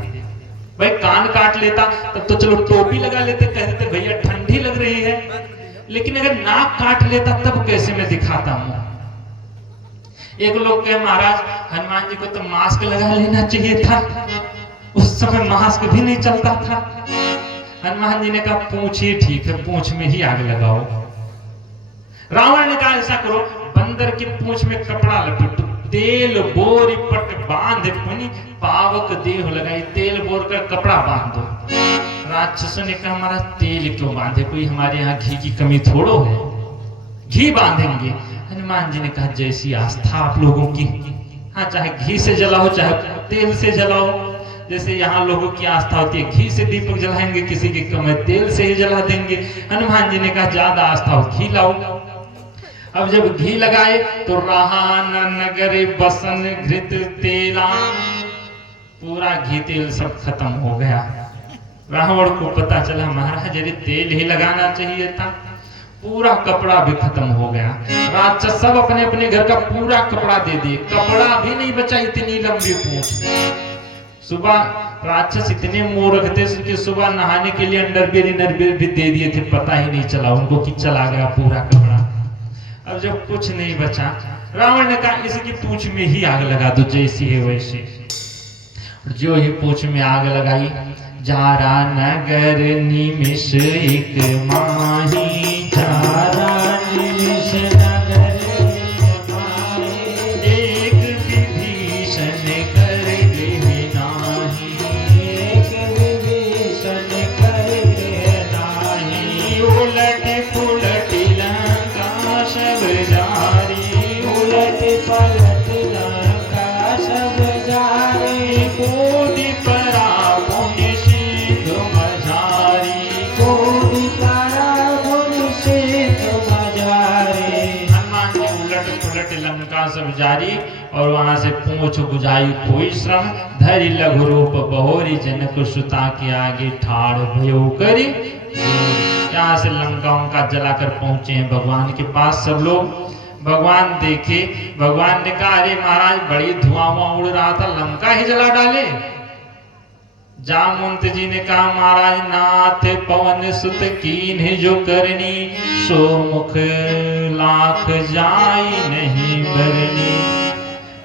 भाई कान काट लेता तब तो चलो टोपी लगा लेते, कह देते भैया ठंडी लग रही है। लेकिन अगर नाक काट लेता तब कैसे मैं दिखाता मुंह? एक लोग कहे महाराज हनुमान जी को तो मास्क लगा लेना चाहिए था, उस समय मास्क भी नहीं चलता था। हनुमान जी ने कहा पूंछ ही ठीक है, पूंछ में ही आग लगाओ। रावण ने कहा ऐसा करो, बंदर की पूंछ में कपड़ा लपेटो, तेल बोरी पट बांध पुनि पावक देह लगाई, तेल बोर कर कपड़ा बांध दो। राक्षसों ने कहा हमारा तेल क्यों बांधे, कोई हमारे यहाँ घी की कमी थोड़ो है, घी बांधेंगे। हनुमान जी ने कहा जैसी आस्था आप लोगों की, हाँ चाहे घी से जलाओ चाहे तेल से जलाओ। जैसे यहाँ लोगों की आस्था होती है घी से दीपक जलाएंगे, किसी की कम है तेल से ही जला देंगे। हनुमान जी ने कहा ज्यादा आस्था हो घी लाओ। अब जब घी लगाए तो रहा न नगर बसन घृत तेला, पूरा घी तेल सब खत्म हो गया। रावण को पता चला महाराज यदि तेल ही लगाना चाहिए था, पूरा कपड़ा भी खत्म हो गया। राक्षस सब अपने अपने घर का पूरा कपड़ा दे दिए, कपड़ा भी नहीं बचा, इतनी लंबी पूंछ। सुबह राक्षस इतने मूर्ख थे कि सुबह नहाने के लिए अंडरवियर भी दे दिए थे, पता ही नहीं चला उनको कि चला गया पूरा कपड़ा। अब जब कुछ नहीं बचा, रावण ने कहा इसकी पूंछ में ही आग लगा दो, जैसी है वैसे। जो ही पूंछ में आग लगाई, जारा नगर निमिष एक माही, जारा निमिष नगर एक माही, एक विभीषण कर गृह नाही, एक विभीषण कर गृह नाही, उलट पुलट लंका सब जारी, उलट पलट लंका सब जारी, कोटि परा पुनि सिंधु मझारी, कोटि परा पुनि सिंधु मझारी। हनुमान जी उलट पुलट लंका सब जारी और वहां से पूंछ बुझाई कोई श्रम, धरि लघु रूप बहोरी, जनक सुता के आगे ठाड़ भयो करी। यहाँ से लंकाओं का जलाकर पहुंचे हैं भगवान के पास सब लोग। भगवान देखे, भगवान ने कहा अरे महाराज बड़ी धुआं उड़ रहा था, लंका ही जला डाले। जामवंत जी ने कहा महाराज नाथ पवन सुत कीन जो करनी, सो मुख लाख जाई नहीं भरनी।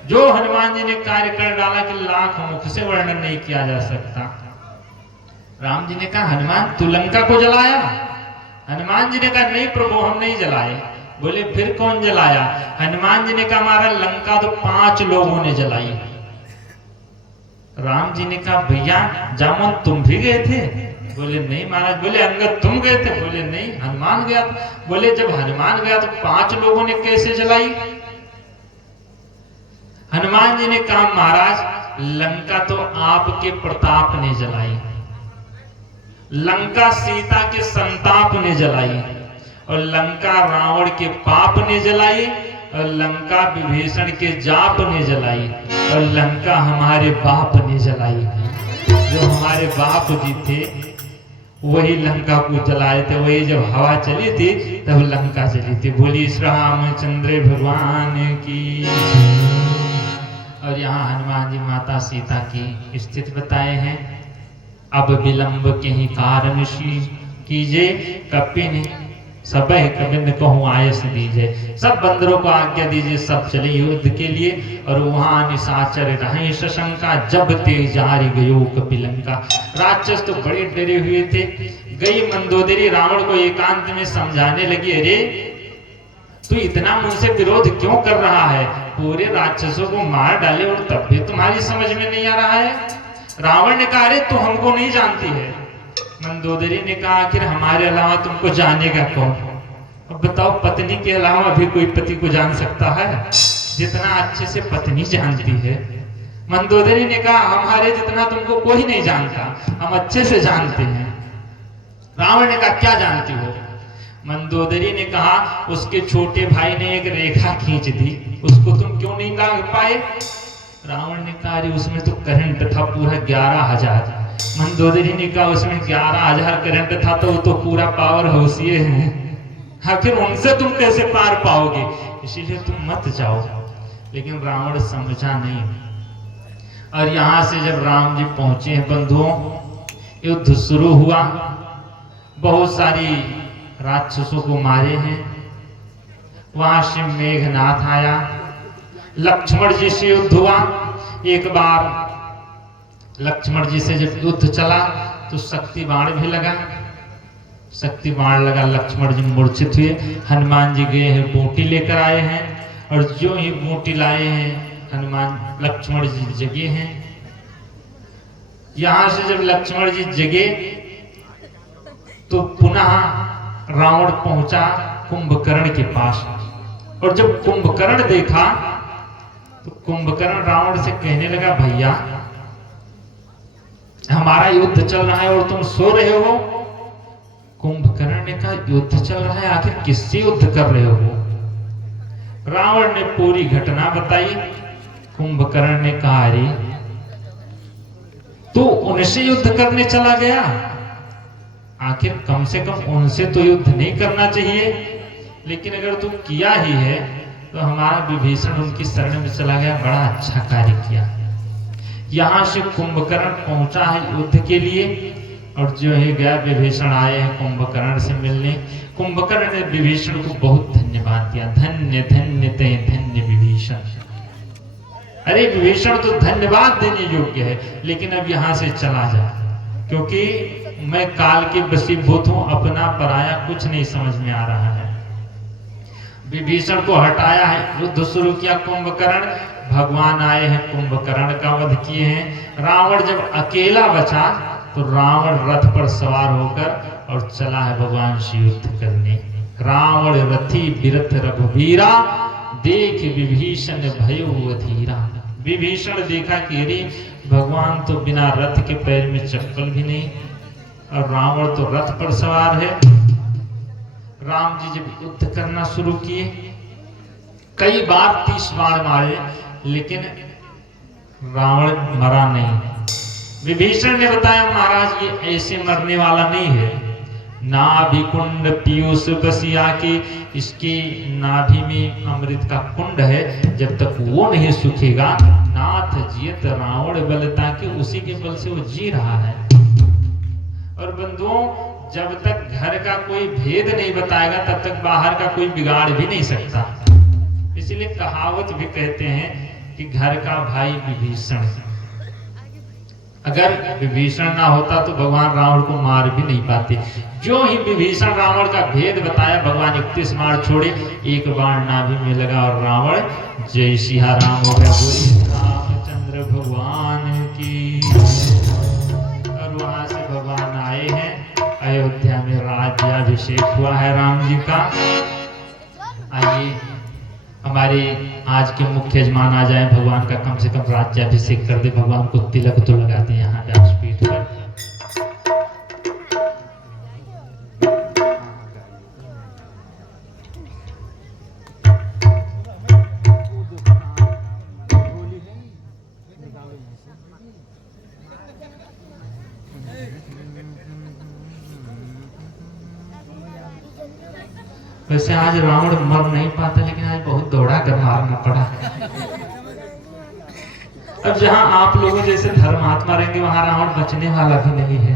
जो हनुमान जी ने कार्य कर डाला कि लाख मुख से वर्णन नहीं किया जा सकता। राम जी ने कहा हनुमान तू लंका को जलाया? हनुमान जी ने कहा नहीं प्रभु हम नहीं जलाए। बोले फिर कौन जलाया? हनुमान जी ने कहा हमारा लंका तो 5 लोगों ने जलाई। राम जी ने कहा भैया जामुन तुम भी गए थे? बोले नहीं महाराज। बोले अंगद तुम गए थे? बोले नहीं हनुमान गया था। बोले जब हनुमान गया तो 5 लोगों ने कैसे जलाई? हनुमान जी ने कहा महाराज लंका तो आपके प्रताप ने जलाई, लंका सीता के संताप ने जलाई, और लंका रावण के पाप ने जलाई, और लंका विभीषण के जाप ने जलाई, और लंका हमारे बाप ने जलाई। जो हमारे बाप जी थे वही लंका को जलाए थे। वही जब हवा चली थी तब लंका चली थी। बोली श्री रामचंद्र भगवान की। और यहाँ हनुमान जी माता माता सीता की स्थिति बताए हैं। अब विलंब के ही कारण कीजे, कपिन सबह कबिन कहूँ आयस दीजिए। सब बंदरों को आज्ञा दीजिए, सब चले युद्ध के लिए। और वहां निशाचर रहे शशंका, जब ते जारी गयो कपिलंका। राक्षस तो बड़े डरे हुए थे। गई मंदोदरी रावण को एकांत में समझाने लगी, अरे तू इतना मुझसे विरोध क्यों कर रहा है? पूरे राक्षसों को मार डाले और तब भी तुम्हारी समझ में नहीं आ रहा है। रावण ने कहा, अरे तू हमको नहीं जानती है। मंदोदरी ने कहा, आखिर हमारे अलावा तुमको जानेगा कौन? अब बताओ, पत्नी के अलावा भी कोई पति को जान सकता है जितना अच्छे से पत्नी जानती है? मंदोदरी ने कहा, हमारे जितना तुमको कोई नहीं जानता, हम अच्छे से जानते हैं। रावण ने कहा, क्या जानती हो? मंदोदरी ने कहा, उसके छोटे भाई ने एक रेखा खींच दी, उसको तुम क्यों नहीं लाग पाए? रावण ने कहा, उसमें तो करंट था पूरा 11,000। मंदोदरी ने कहा, उसमें 11,000 करंट था तो वो तो पूरा पावर हाउस ये है, आखिर उनसे तुम कैसे पार पाओगे? इसीलिए तुम मत जाओ। लेकिन रावण समझा नहीं। और यहां से जब राम जी पहुंचे हैं बंधुओं, युद्ध शुरू हुआ, बहुत सारी राक्षसों को मारे हैं। वहां से मेघनाथ आया, लक्ष्मण जी से युद्ध हुआ। एक बार लक्ष्मण जी से जब युद्ध चला तो शक्ति बाण भी लगा, शक्ति बाण लगा, लक्ष्मण जी मूर्छित हुए। हनुमान जी गए हैं, बूटी लेकर आए हैं, और जो ही बूटी लाए हैं हनुमान लक्ष्मण जी जगे हैं। यहां से जब लक्ष्मण जी जगे तो पुनः रावण पहुंचा कुंभकर्ण के पास। और जब कुंभकर्ण देखा तो कुंभकर्ण रावण से कहने लगा, भैया हमारा युद्ध चल रहा है और तुम सो रहे हो। कुंभकर्ण ने कहा, युद्ध चल रहा है, आखिर किससे युद्ध कर रहे हो? रावण ने पूरी घटना बताई। कुंभकर्ण ने कहा, अरे तू उनसे युद्ध करने चला गया, आखिर कम से कम उनसे तो युद्ध नहीं करना चाहिए। लेकिन अगर तू किया ही है तो हमारा विभीषण उनकी शरण में चला गया, बड़ा अच्छा कार्य किया। यहां से कुंभकर्ण पहुंचा है युद्ध के लिए, और जो है गया विभीषण आए हैं कुंभकर्ण से मिलने। कुंभकर्ण ने विभीषण को बहुत धन्यवाद दिया, धन्य धन्य ते धन्य विभीषण। अरे विभीषण तो धन्यवाद देने योग्य है, लेकिन अब यहां से चला जा, क्योंकि मैं काल के वशीभूत हूं, अपना पराया कुछ नहीं समझ में आ रहा है। विभीषण को हटाया है, युद्ध शुरू किया कुंभकर्ण। भगवान आए हैं, कुंभकर्ण का वध किए हैं। रावण जब अकेला बचा तो रावण रथ पर सवार होकर और चला है भगवान से युद्ध करने। रावण रथी बिरथ रघुवीरा, देख विभीषण भयो अधीरा। विभीषण देखा कि अरे भगवान तो बिना रथ के पैर में चप्पल भी नहीं, और रावण तो रथ पर सवार है। राम जी जब युद्ध करना शुरू किए, कई बार 30 बाण मारे, लेकिन रावण मरा नहीं। विभीषण ने बताया, महाराज ये ऐसे मरने वाला नहीं है। नाभि कुंड पीयूष बसिया के, इसकी नाभि में अमृत का कुंड है, जब तक वो नहीं सूखेगा नाथ जियत रावण बलता के, उसी के बल से वो जी रहा है। और बंधुओं, जब तक घर का कोई भेद नहीं बताएगा तब तक बाहर का कोई बिगाड़ भी नहीं सकता। इसलिए कहावत भी कहते हैं कि घर का भाई विभीषण है। अगर विभीषण ना होता तो भगवान रावण को मार भी नहीं पाते। जो ही विभीषण रावण का भेद बताया, भगवान 31 बाण छोड़े, एक बाण नाभि में लगा और रावण जय सिया राम हो गया। बोलिए रामचंद्र भगवान की। और वहां से भगवान आए हैं, अयोध्या में राज्याभिषेक हुआ है राम जी का। आइए हमारे आज के मुख्य यजमान आ जाए, भगवान का कम से कम राज्याभिषेक कर दे, भगवान को तिलक तो लगा दे यहाँ व्यासपीठ पर। वैसे आज रावण मर नहीं पाता, लेकिन आज बहुत दौड़ा कर मारना पड़ा। अब जहां आप लोगों जैसे धर्मात्मा रहेंगे वहां रावण बचने वाला भी नहीं है।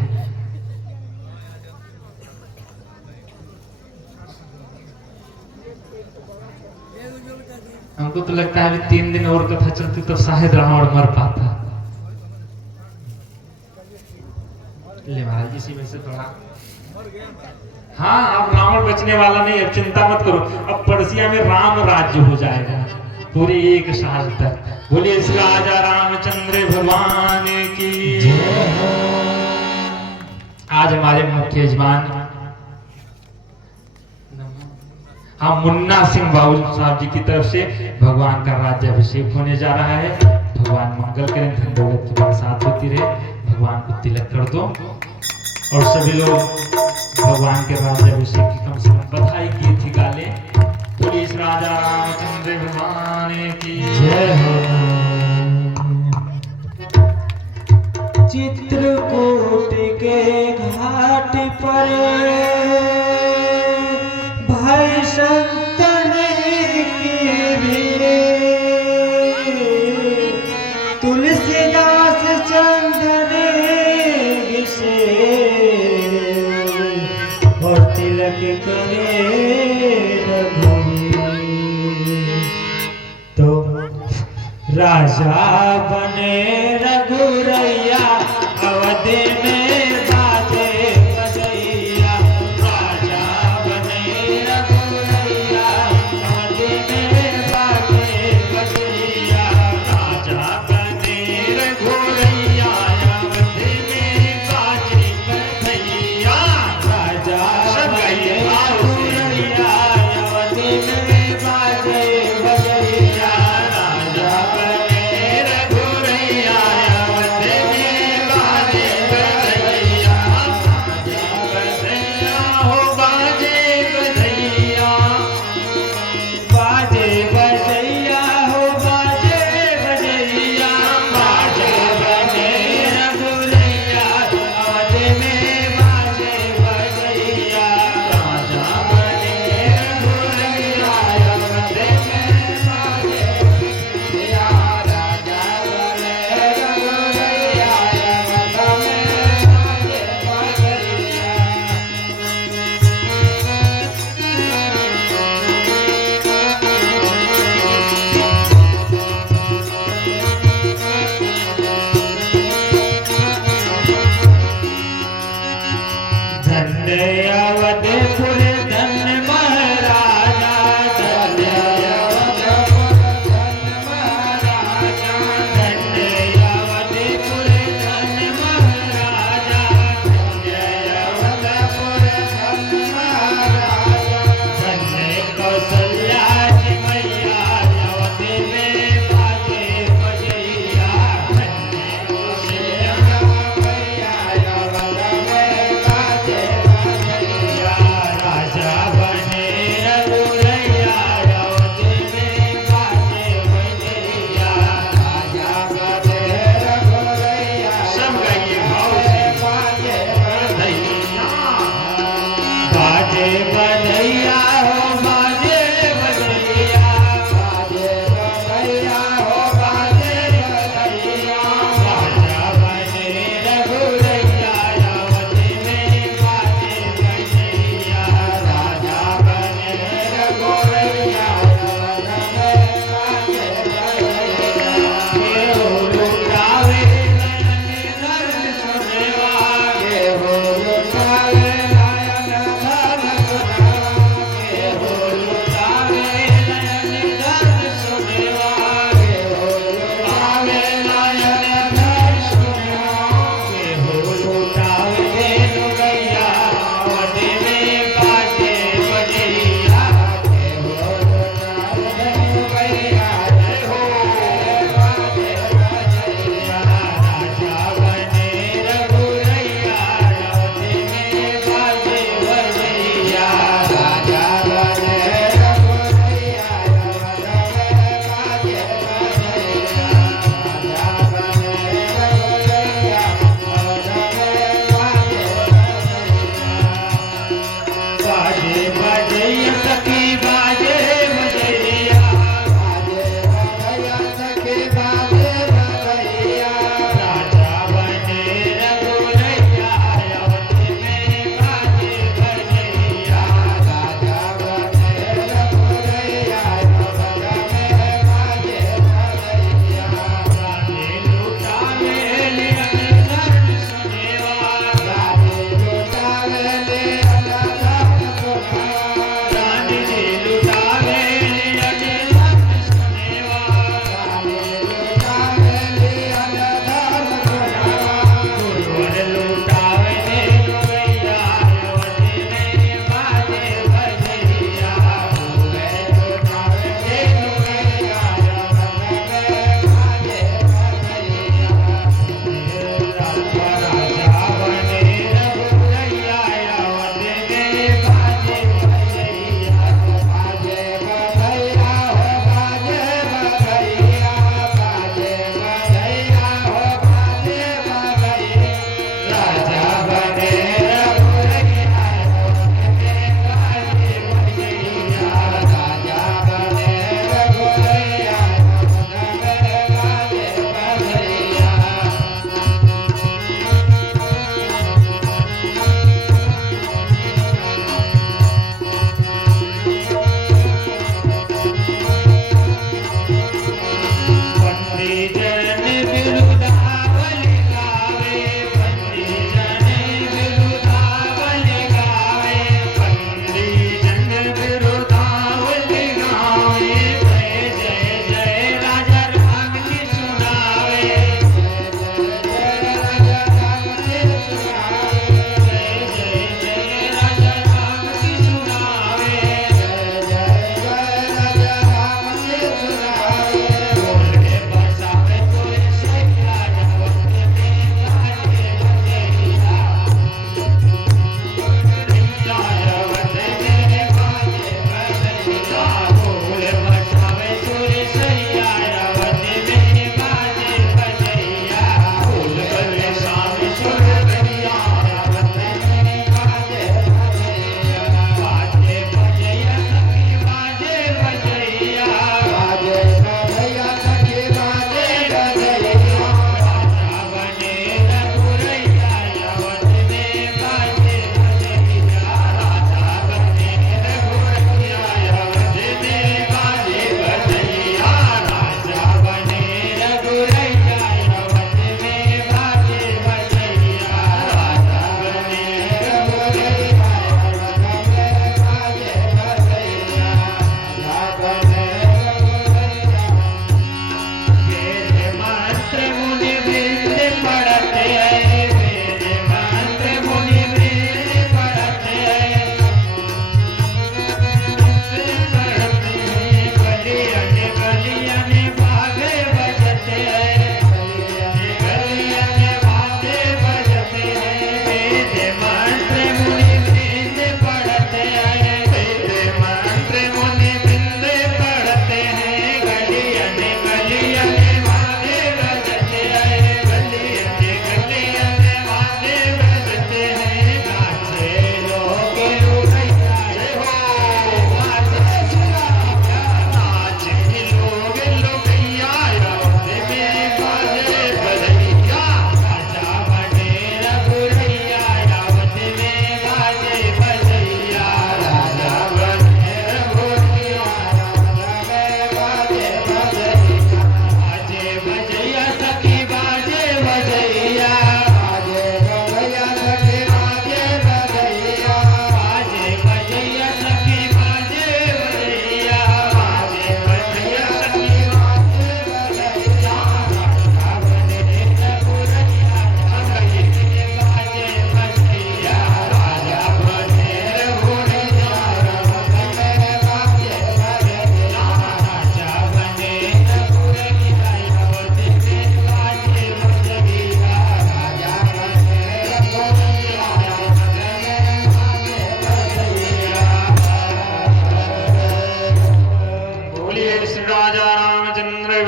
हमको तो लगता है 3 दिन और कथा चलती तो शायद रावण मर पाता। ले महाराज इसी में से थोड़ा, हाँ अब रावण बचने वाला नहीं, अब चिंता मत करो, अब पर्सिया में राम राज्य हो जाएगा पूरे 1 साल तक। बोलिए इस राजा रामचंद्र भगवान की जय। आज हमारे मुख्य यजमान हाँ मुन्ना सिंह बाबू साहब जी की तरफ से भगवान का राज्याभिषेक होने जा रहा है। भगवान मंगल करें, धन दौलत की बरसात होती रहे, भगवान को तिलक कर दो और सभी लोग भगवान के राज्याभिषेक की कम से कम बधाई गीत ही गा लें। पुलिस राजा रामचंद्र भगवान की जय हो। चित्रकूट के घाट पर भाई संतन की भीड़, तुलसीदास चंदन घिसे और तिलक करे रघुवीर। तो राजा बने रघुरैया अवध में बाजे बजैया। राजा बने रघुरैया अवध में बाजे बजैया। राजा बने रघुरैया अवध में बाजे बजैया। राजा बने रघुरैया अवध में बाजे बजैया। राजा बने रघुरैया अवध में बाजे बजैया।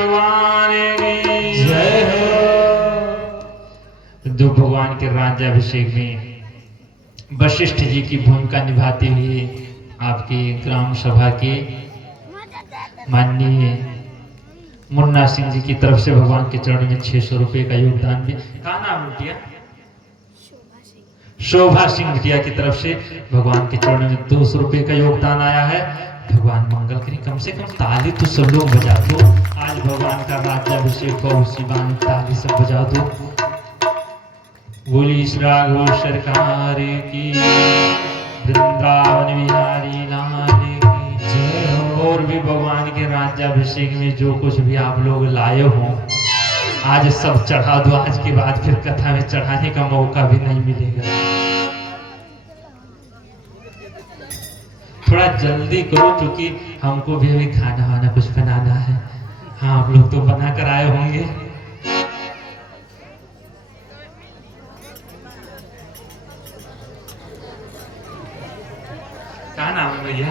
भगवान की जय हो। तो भगवान के राज्याभिषेक में वशिष्ठ जी की भूमिका निभाते हुए आपके ग्राम सभा के माननीय मुन्ना सिंह जी की तरफ से भगवान के चरण में 600 रुपए का योगदान भी। कहा नाम बिटिया? शोभा सिंह बिटिया की तरफ से भगवान के चरण में 200 रुपए का योगदान आया है। भगवान मंगल करे। कम से कम ताली तो सब लोग बजा दो। आज भगवान का राज्याभिषेक हो, उसी बान ताली सब बजा दो। बोली श्री राघव सरकार की, वृंदावन बिहारी लाल की जय हो। और भी भगवान के राज्याभिषेक में जो कुछ भी आप लोग लाए हो आज सब चढ़ा दो। आज के बाद फिर कथा में चढ़ाने का मौका भी नहीं मिलेगा। थोड़ा जल्दी करो क्योंकि हमको भी अभी खाना वाना कुछ बनाना है। हाँ, आप लोग तो बना कर आए होंगे। क्या नाम है भैया?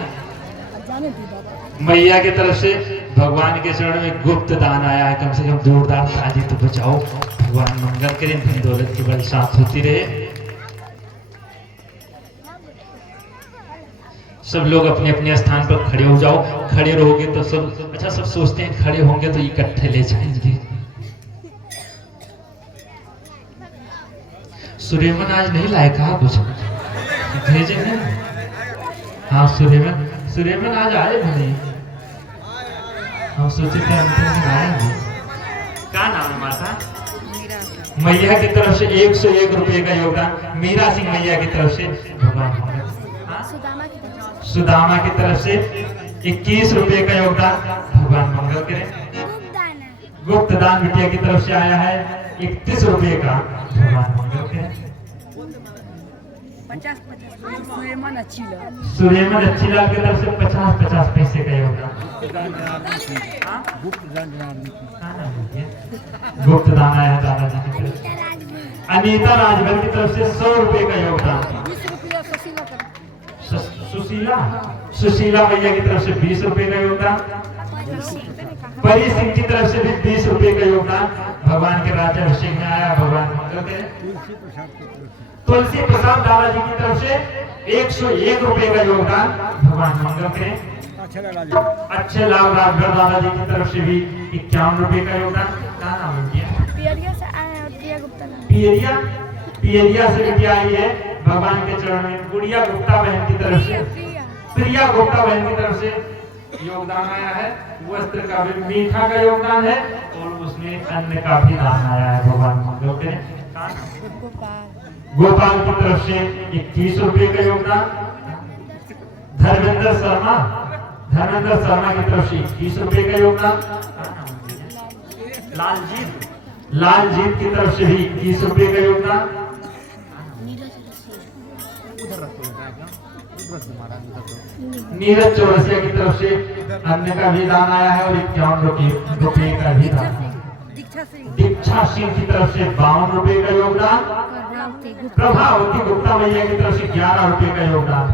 मैया की तरफ से भगवान के चरण में गुप्त दान आया है। कम से कम जोरदार ताली तो बजाओ। भगवान मंगल करें, धन दौलत की बरसात होती रहे। सब लोग अपने अपने स्थान पर खड़े हो जाओ। खड़े रहोगे तो सब अच्छा, सब सोचते हैं खड़े होंगे तो इकट्ठे ले जाएंगे। सुरेमन आज नहीं लाए, कहा कुछ भेजे हैं? हाँ, सुरेमन आज आए भी नहीं। हम सोचे थे अंतिम दिन आएंगे। क्या नाम है माता? मैया की तरफ से 101 रुपए का योगदान। मीरा सिंह मैया की तरफ से भगवान सुदामा की तरफ से 21 रुपए का योगदान। भगवान मंगल करें। गुप्त दान बिटिया की तरफ से आया है 31 रुपए का। भगवान मंगल करें। सुरेमन अच्छीलाल की तरफ से 50 पैसे का योगदान। गुप्त दान आया है दादाजी की तरफ से। अनीता राजभर की तरफ से 100 रुपए का योगदान। सुशीला मैया की तरफ से 20 रुपए का योगदान। परी सिंह की तरफ से भी 20 रुपए का योगदान। भगवान के राज्याभिषेक में आया। भगवान मंगल करें। तुलसी प्रसाद दादाजी की तरफ से 101 रुपए का योगदान। भगवान मंगल करें। अच्छे लाल राजभर दादाजी की तरफ से भी 51 रुपए का योगदान। क्या नाम है? पियरिया से बिटिया आई है। भगवान के चरण में गुड़िया गुप्ता बहन की तरफ से, प्रिया गुप्ता बहन की तरफ से योगदान आया है। वस्त्र का भी, मीठा का योगदान है और उसमें अन्न का भी दान आया है। भगवान मंगल करें। गोपाल की तरफ से 21 रुपए का योगदान। धर्मेंद्र शर्मा की तरफ से 21 रुपए का योगदान। लालजीत की तरफ से भी 21 रुपए का योगदान। नीरज चौरसिया की तरफ से अन्न का भी दान आया है और 51 रुपए का भी दान। दीक्षा सिंह की तरफ से 52 रुपए का योगदान। प्रभावती गुप्ता मैया की तरफ से 11 रुपए का योगदान।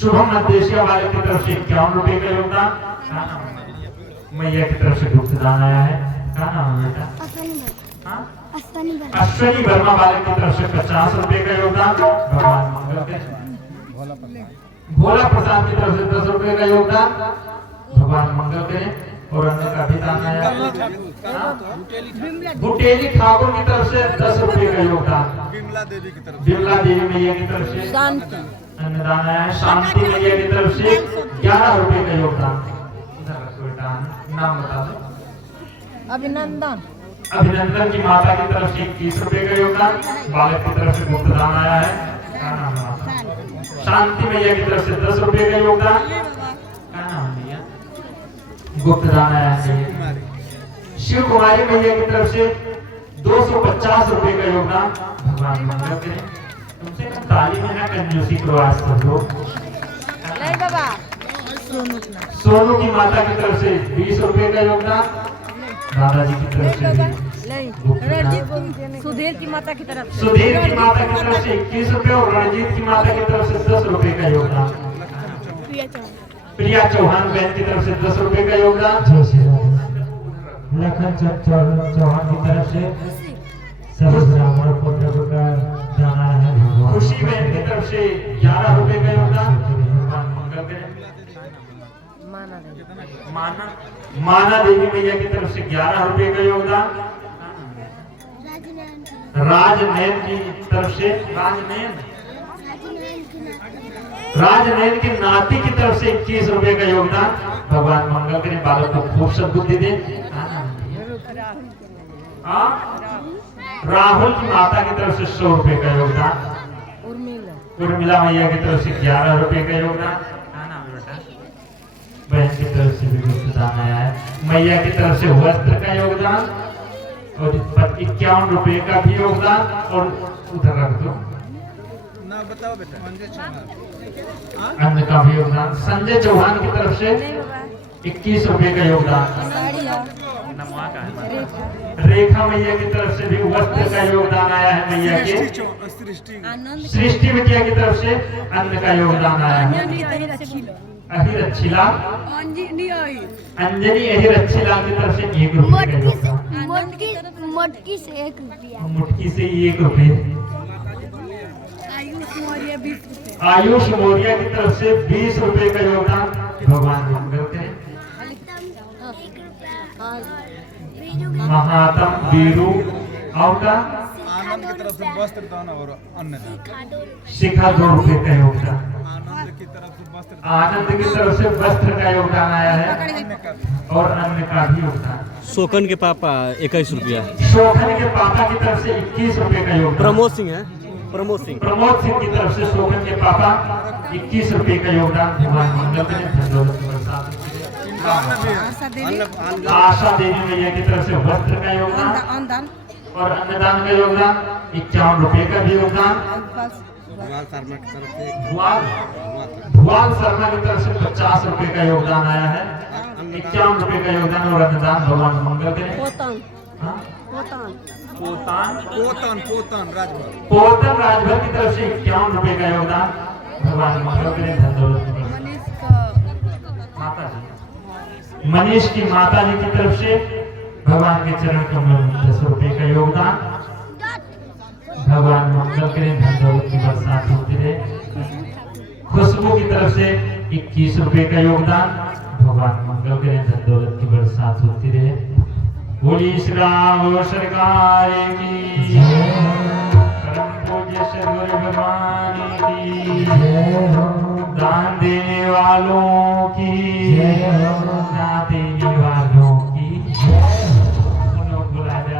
शुभम मदेशिया वाले की तरफ से 51 रुपए का योगदान। मैया की तरफ से गुप्त दान आया है। क्या नाम है बेटा? अश्वनी वर्मा वाले की तरफ से 50 रुपए का योगदान। भगवान मंगल करें। भोला प्रसाद की तरफ से 10 रुपए का योगदान। भगवान मंगल करें। और अन्न का भी दान आया। बुटेली ठाकुर की तरफ से 10 रुपए का योगदान। बिमला देवी मैया की तरफ से अन्नदान आया है। शांति मैया की तरफ से 11 रुपए का योगदान। नाम बता दो। अभिनंदन की माता की तरफ से 21 रुपए का योगदान। बालक की तरफ से गुप्त दान आया है। क्या नाम है? शांति मैया की तरफ से 10 रुपए का योगदान। क्या नाम है? गुप्त दान आया है। शिव कुमारी मैया की तरफ से 250 रुपए का योगदान। भगवान मंगल करें। तुमसे ताली में ना कंजूसी प्रवास कर लो। सोनू की माता की तरफ से 20 रुपए का योगदान। दादाजी की तरफ से सुधीर की माता की तरफ से 21 रुपए और रणजीत की माता की तरफ से 10 रुपए का योगदान। प्रिया चौहान बहन की तरफ से 10 रुपए का योगदान। जय श्री राधे। लखन चौहान की तरफ से सभी ब्राह्मण को का दाना है भगवान। खुशी बहन की तरफ से 11 रुपए का योगदान। भगवान मंगल करें। माना देवी मैया की तरफ से 11 रुपए का योगदान। राजनैन की तरफ से राजनैन की नाती की तरफ से 21 रुपए का योगदान। भगवान मंगल करें, बालक को खूब सद्बुद्धि दे। राहुल की माता की तरफ से 100 रुपए का योगदान। उर्मिला मैया की तरफ से 11 रुपए का योगदान। बहन की तरफ से भी योगदान आया है। मैया की तरफ से वस्त्र का योगदान और 51 रुपए का भी योगदान। और उधर रख दो ना, बताओ बेटा। अन्न का भी योगदान। संजय चौहान की तरफ से 21 रुपए का योगदान। रेखा मैया की तरफ से भी वस्त्र का योगदान आया है। मैया के सृष्टि बिटिया की तरफ से अन्न का योगदान आया है। अहिरच्छिला अंजनी अहिरच्छिला की तरफ से 1 रुपए का योगदान। मोटकी से 1 रुपया। मुटकी से 1 रुपए। आयुष मौर्य की तरफ से 20 रुपए का योगदान। भगवान मंगल करें। महातम वीरू और का आनंद की तरफ से वस्त्र दान और अन्न शिखा 2 रुपए का योगदान। आनंद की तरफ से वस्त्र आनंद की तरफ से वस्त्र का योगदान आया है और अन्न का भी योगदान। शोकन के पापा 21 रुपया। शोभन के पापा की तरफ से 21 रुपए का योगदान। प्रमोद सिंह है, प्रमोद सिंह की तरफ से शोभन के पापा 21 रुपए का योगदान। भगवान मंगल करें, धन दौलत की बरसात। आशा देवी मैया की तरफ से वस्त्र का योगदान और अन्नदान का योगदान। 51 रुपए का भी योगदान। भुआल शर्मा की तरफ से 50 रुपए का योगदान आया है। 51 रुपए का योगदान और अन्नदान। भगवान मंगल करें। पोतन राजभर की तरफ से 51 रुपए का योगदान। भगवान मंगल करें, धन दौलत की माता जी। मनीष की माता जी की तरफ से भगवान के चरण कमल में 10 रुपए का योगदान। भगवान मंगल करें, धन दौलत की बरसात होती रहे। खुशबू की तरफ से 21 रुपए का योगदान। भगवान मंगल करें, धन दौलत की बरसात होती रहे। बोली श्री राम सरकार की। परम पूज्य सद्गुरु भगवान की। दान देने वालों की, ना देने वालों की। बुला जा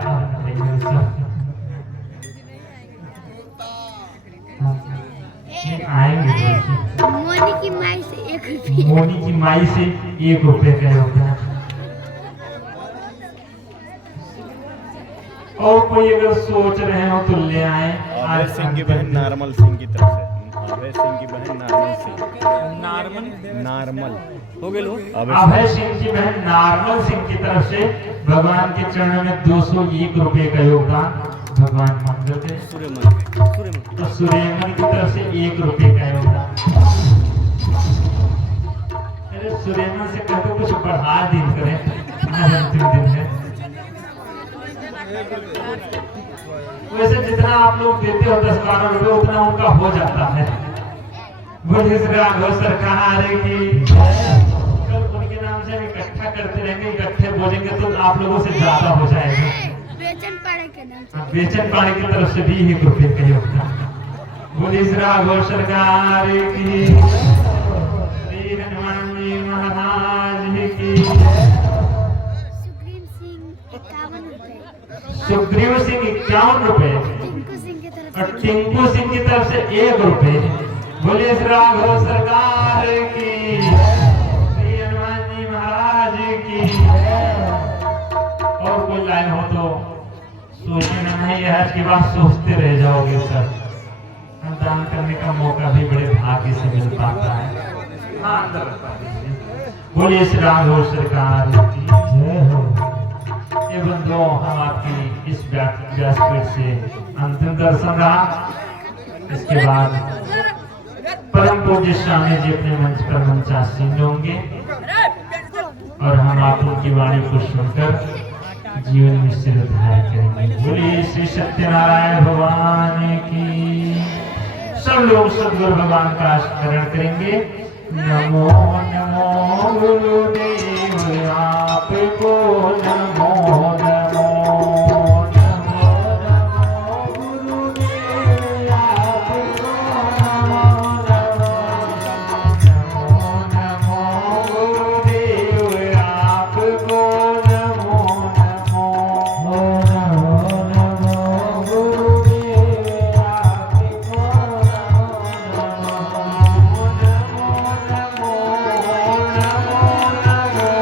आएंगे। मोनी की माई से 1 रुपया। मोनी की माई से 1 रुपए का योगदान। और कोई अगर सोच रहे हो तो ले आए। अभय सिंह की बहन नार्मल सिंह की तरफ से। अभय सिंह की बहन नार्मल सिंह। नार्मल हो गए लो। अभय सिंह की बहन नार्मल सिंह की तरफ से भगवान के चरणों में 201 रुपए का योगदान। भगवान मंगल करें। तो सुरेमन की तरफ से 1 रुपए का योगदान। अरे सुरेमन से कहते कुछ बढ़ा दिन करें। अंतिम दिन है। वैसे जितना आप लोग देते हो 10-12 रुपए उतना उनका हो जाता है। बोलिए श्री राघव सरकार की। कल उनके नाम से हम इकट्ठा करते रहेंगे, इकट्ठे बोलेंगे तो आप लोगों से ज्यादा हो जाएगा। बेचन पाड़े के नाम से। बेचन पाड़े की तरफ से भी 1 रुपए का योगदान। बोलिए श्री राघव सरकार की। श्री हनुमान जी महाराज की। सुग्रीव सिंह 51 रुपए। और टिंकू सिंह की तरफ से 1 रुपए। बोलिए श्री राघव सरकार की। श्री हनुमान जी महाराज की। और कोई लाइन हो तो सोचना नहीं है, आज की बात सोचते रह जाओगे सर। दान करने का मौका भी बड़े भाग्य से मिल पाता है। हाँ, अंदर रखा दीजिए। बोलिए श्री राघव सरकार की जय हो। ये बंधुओं, हम आपकी इस व्यासपीठ से अंतिम दर्शन रहा। इसके बाद परम पूज्य स्वामी जी अपने मंच पर मंचासीन होंगे और हम आप उनकी वाणी को सुनकर जीवन में सिर धारण करेंगे। बोलिए श्री सत्यनारायण भगवान की। सब लोग सदगुरु भगवान का स्मरण करेंगे। नमो नमो गुरुदेव आपको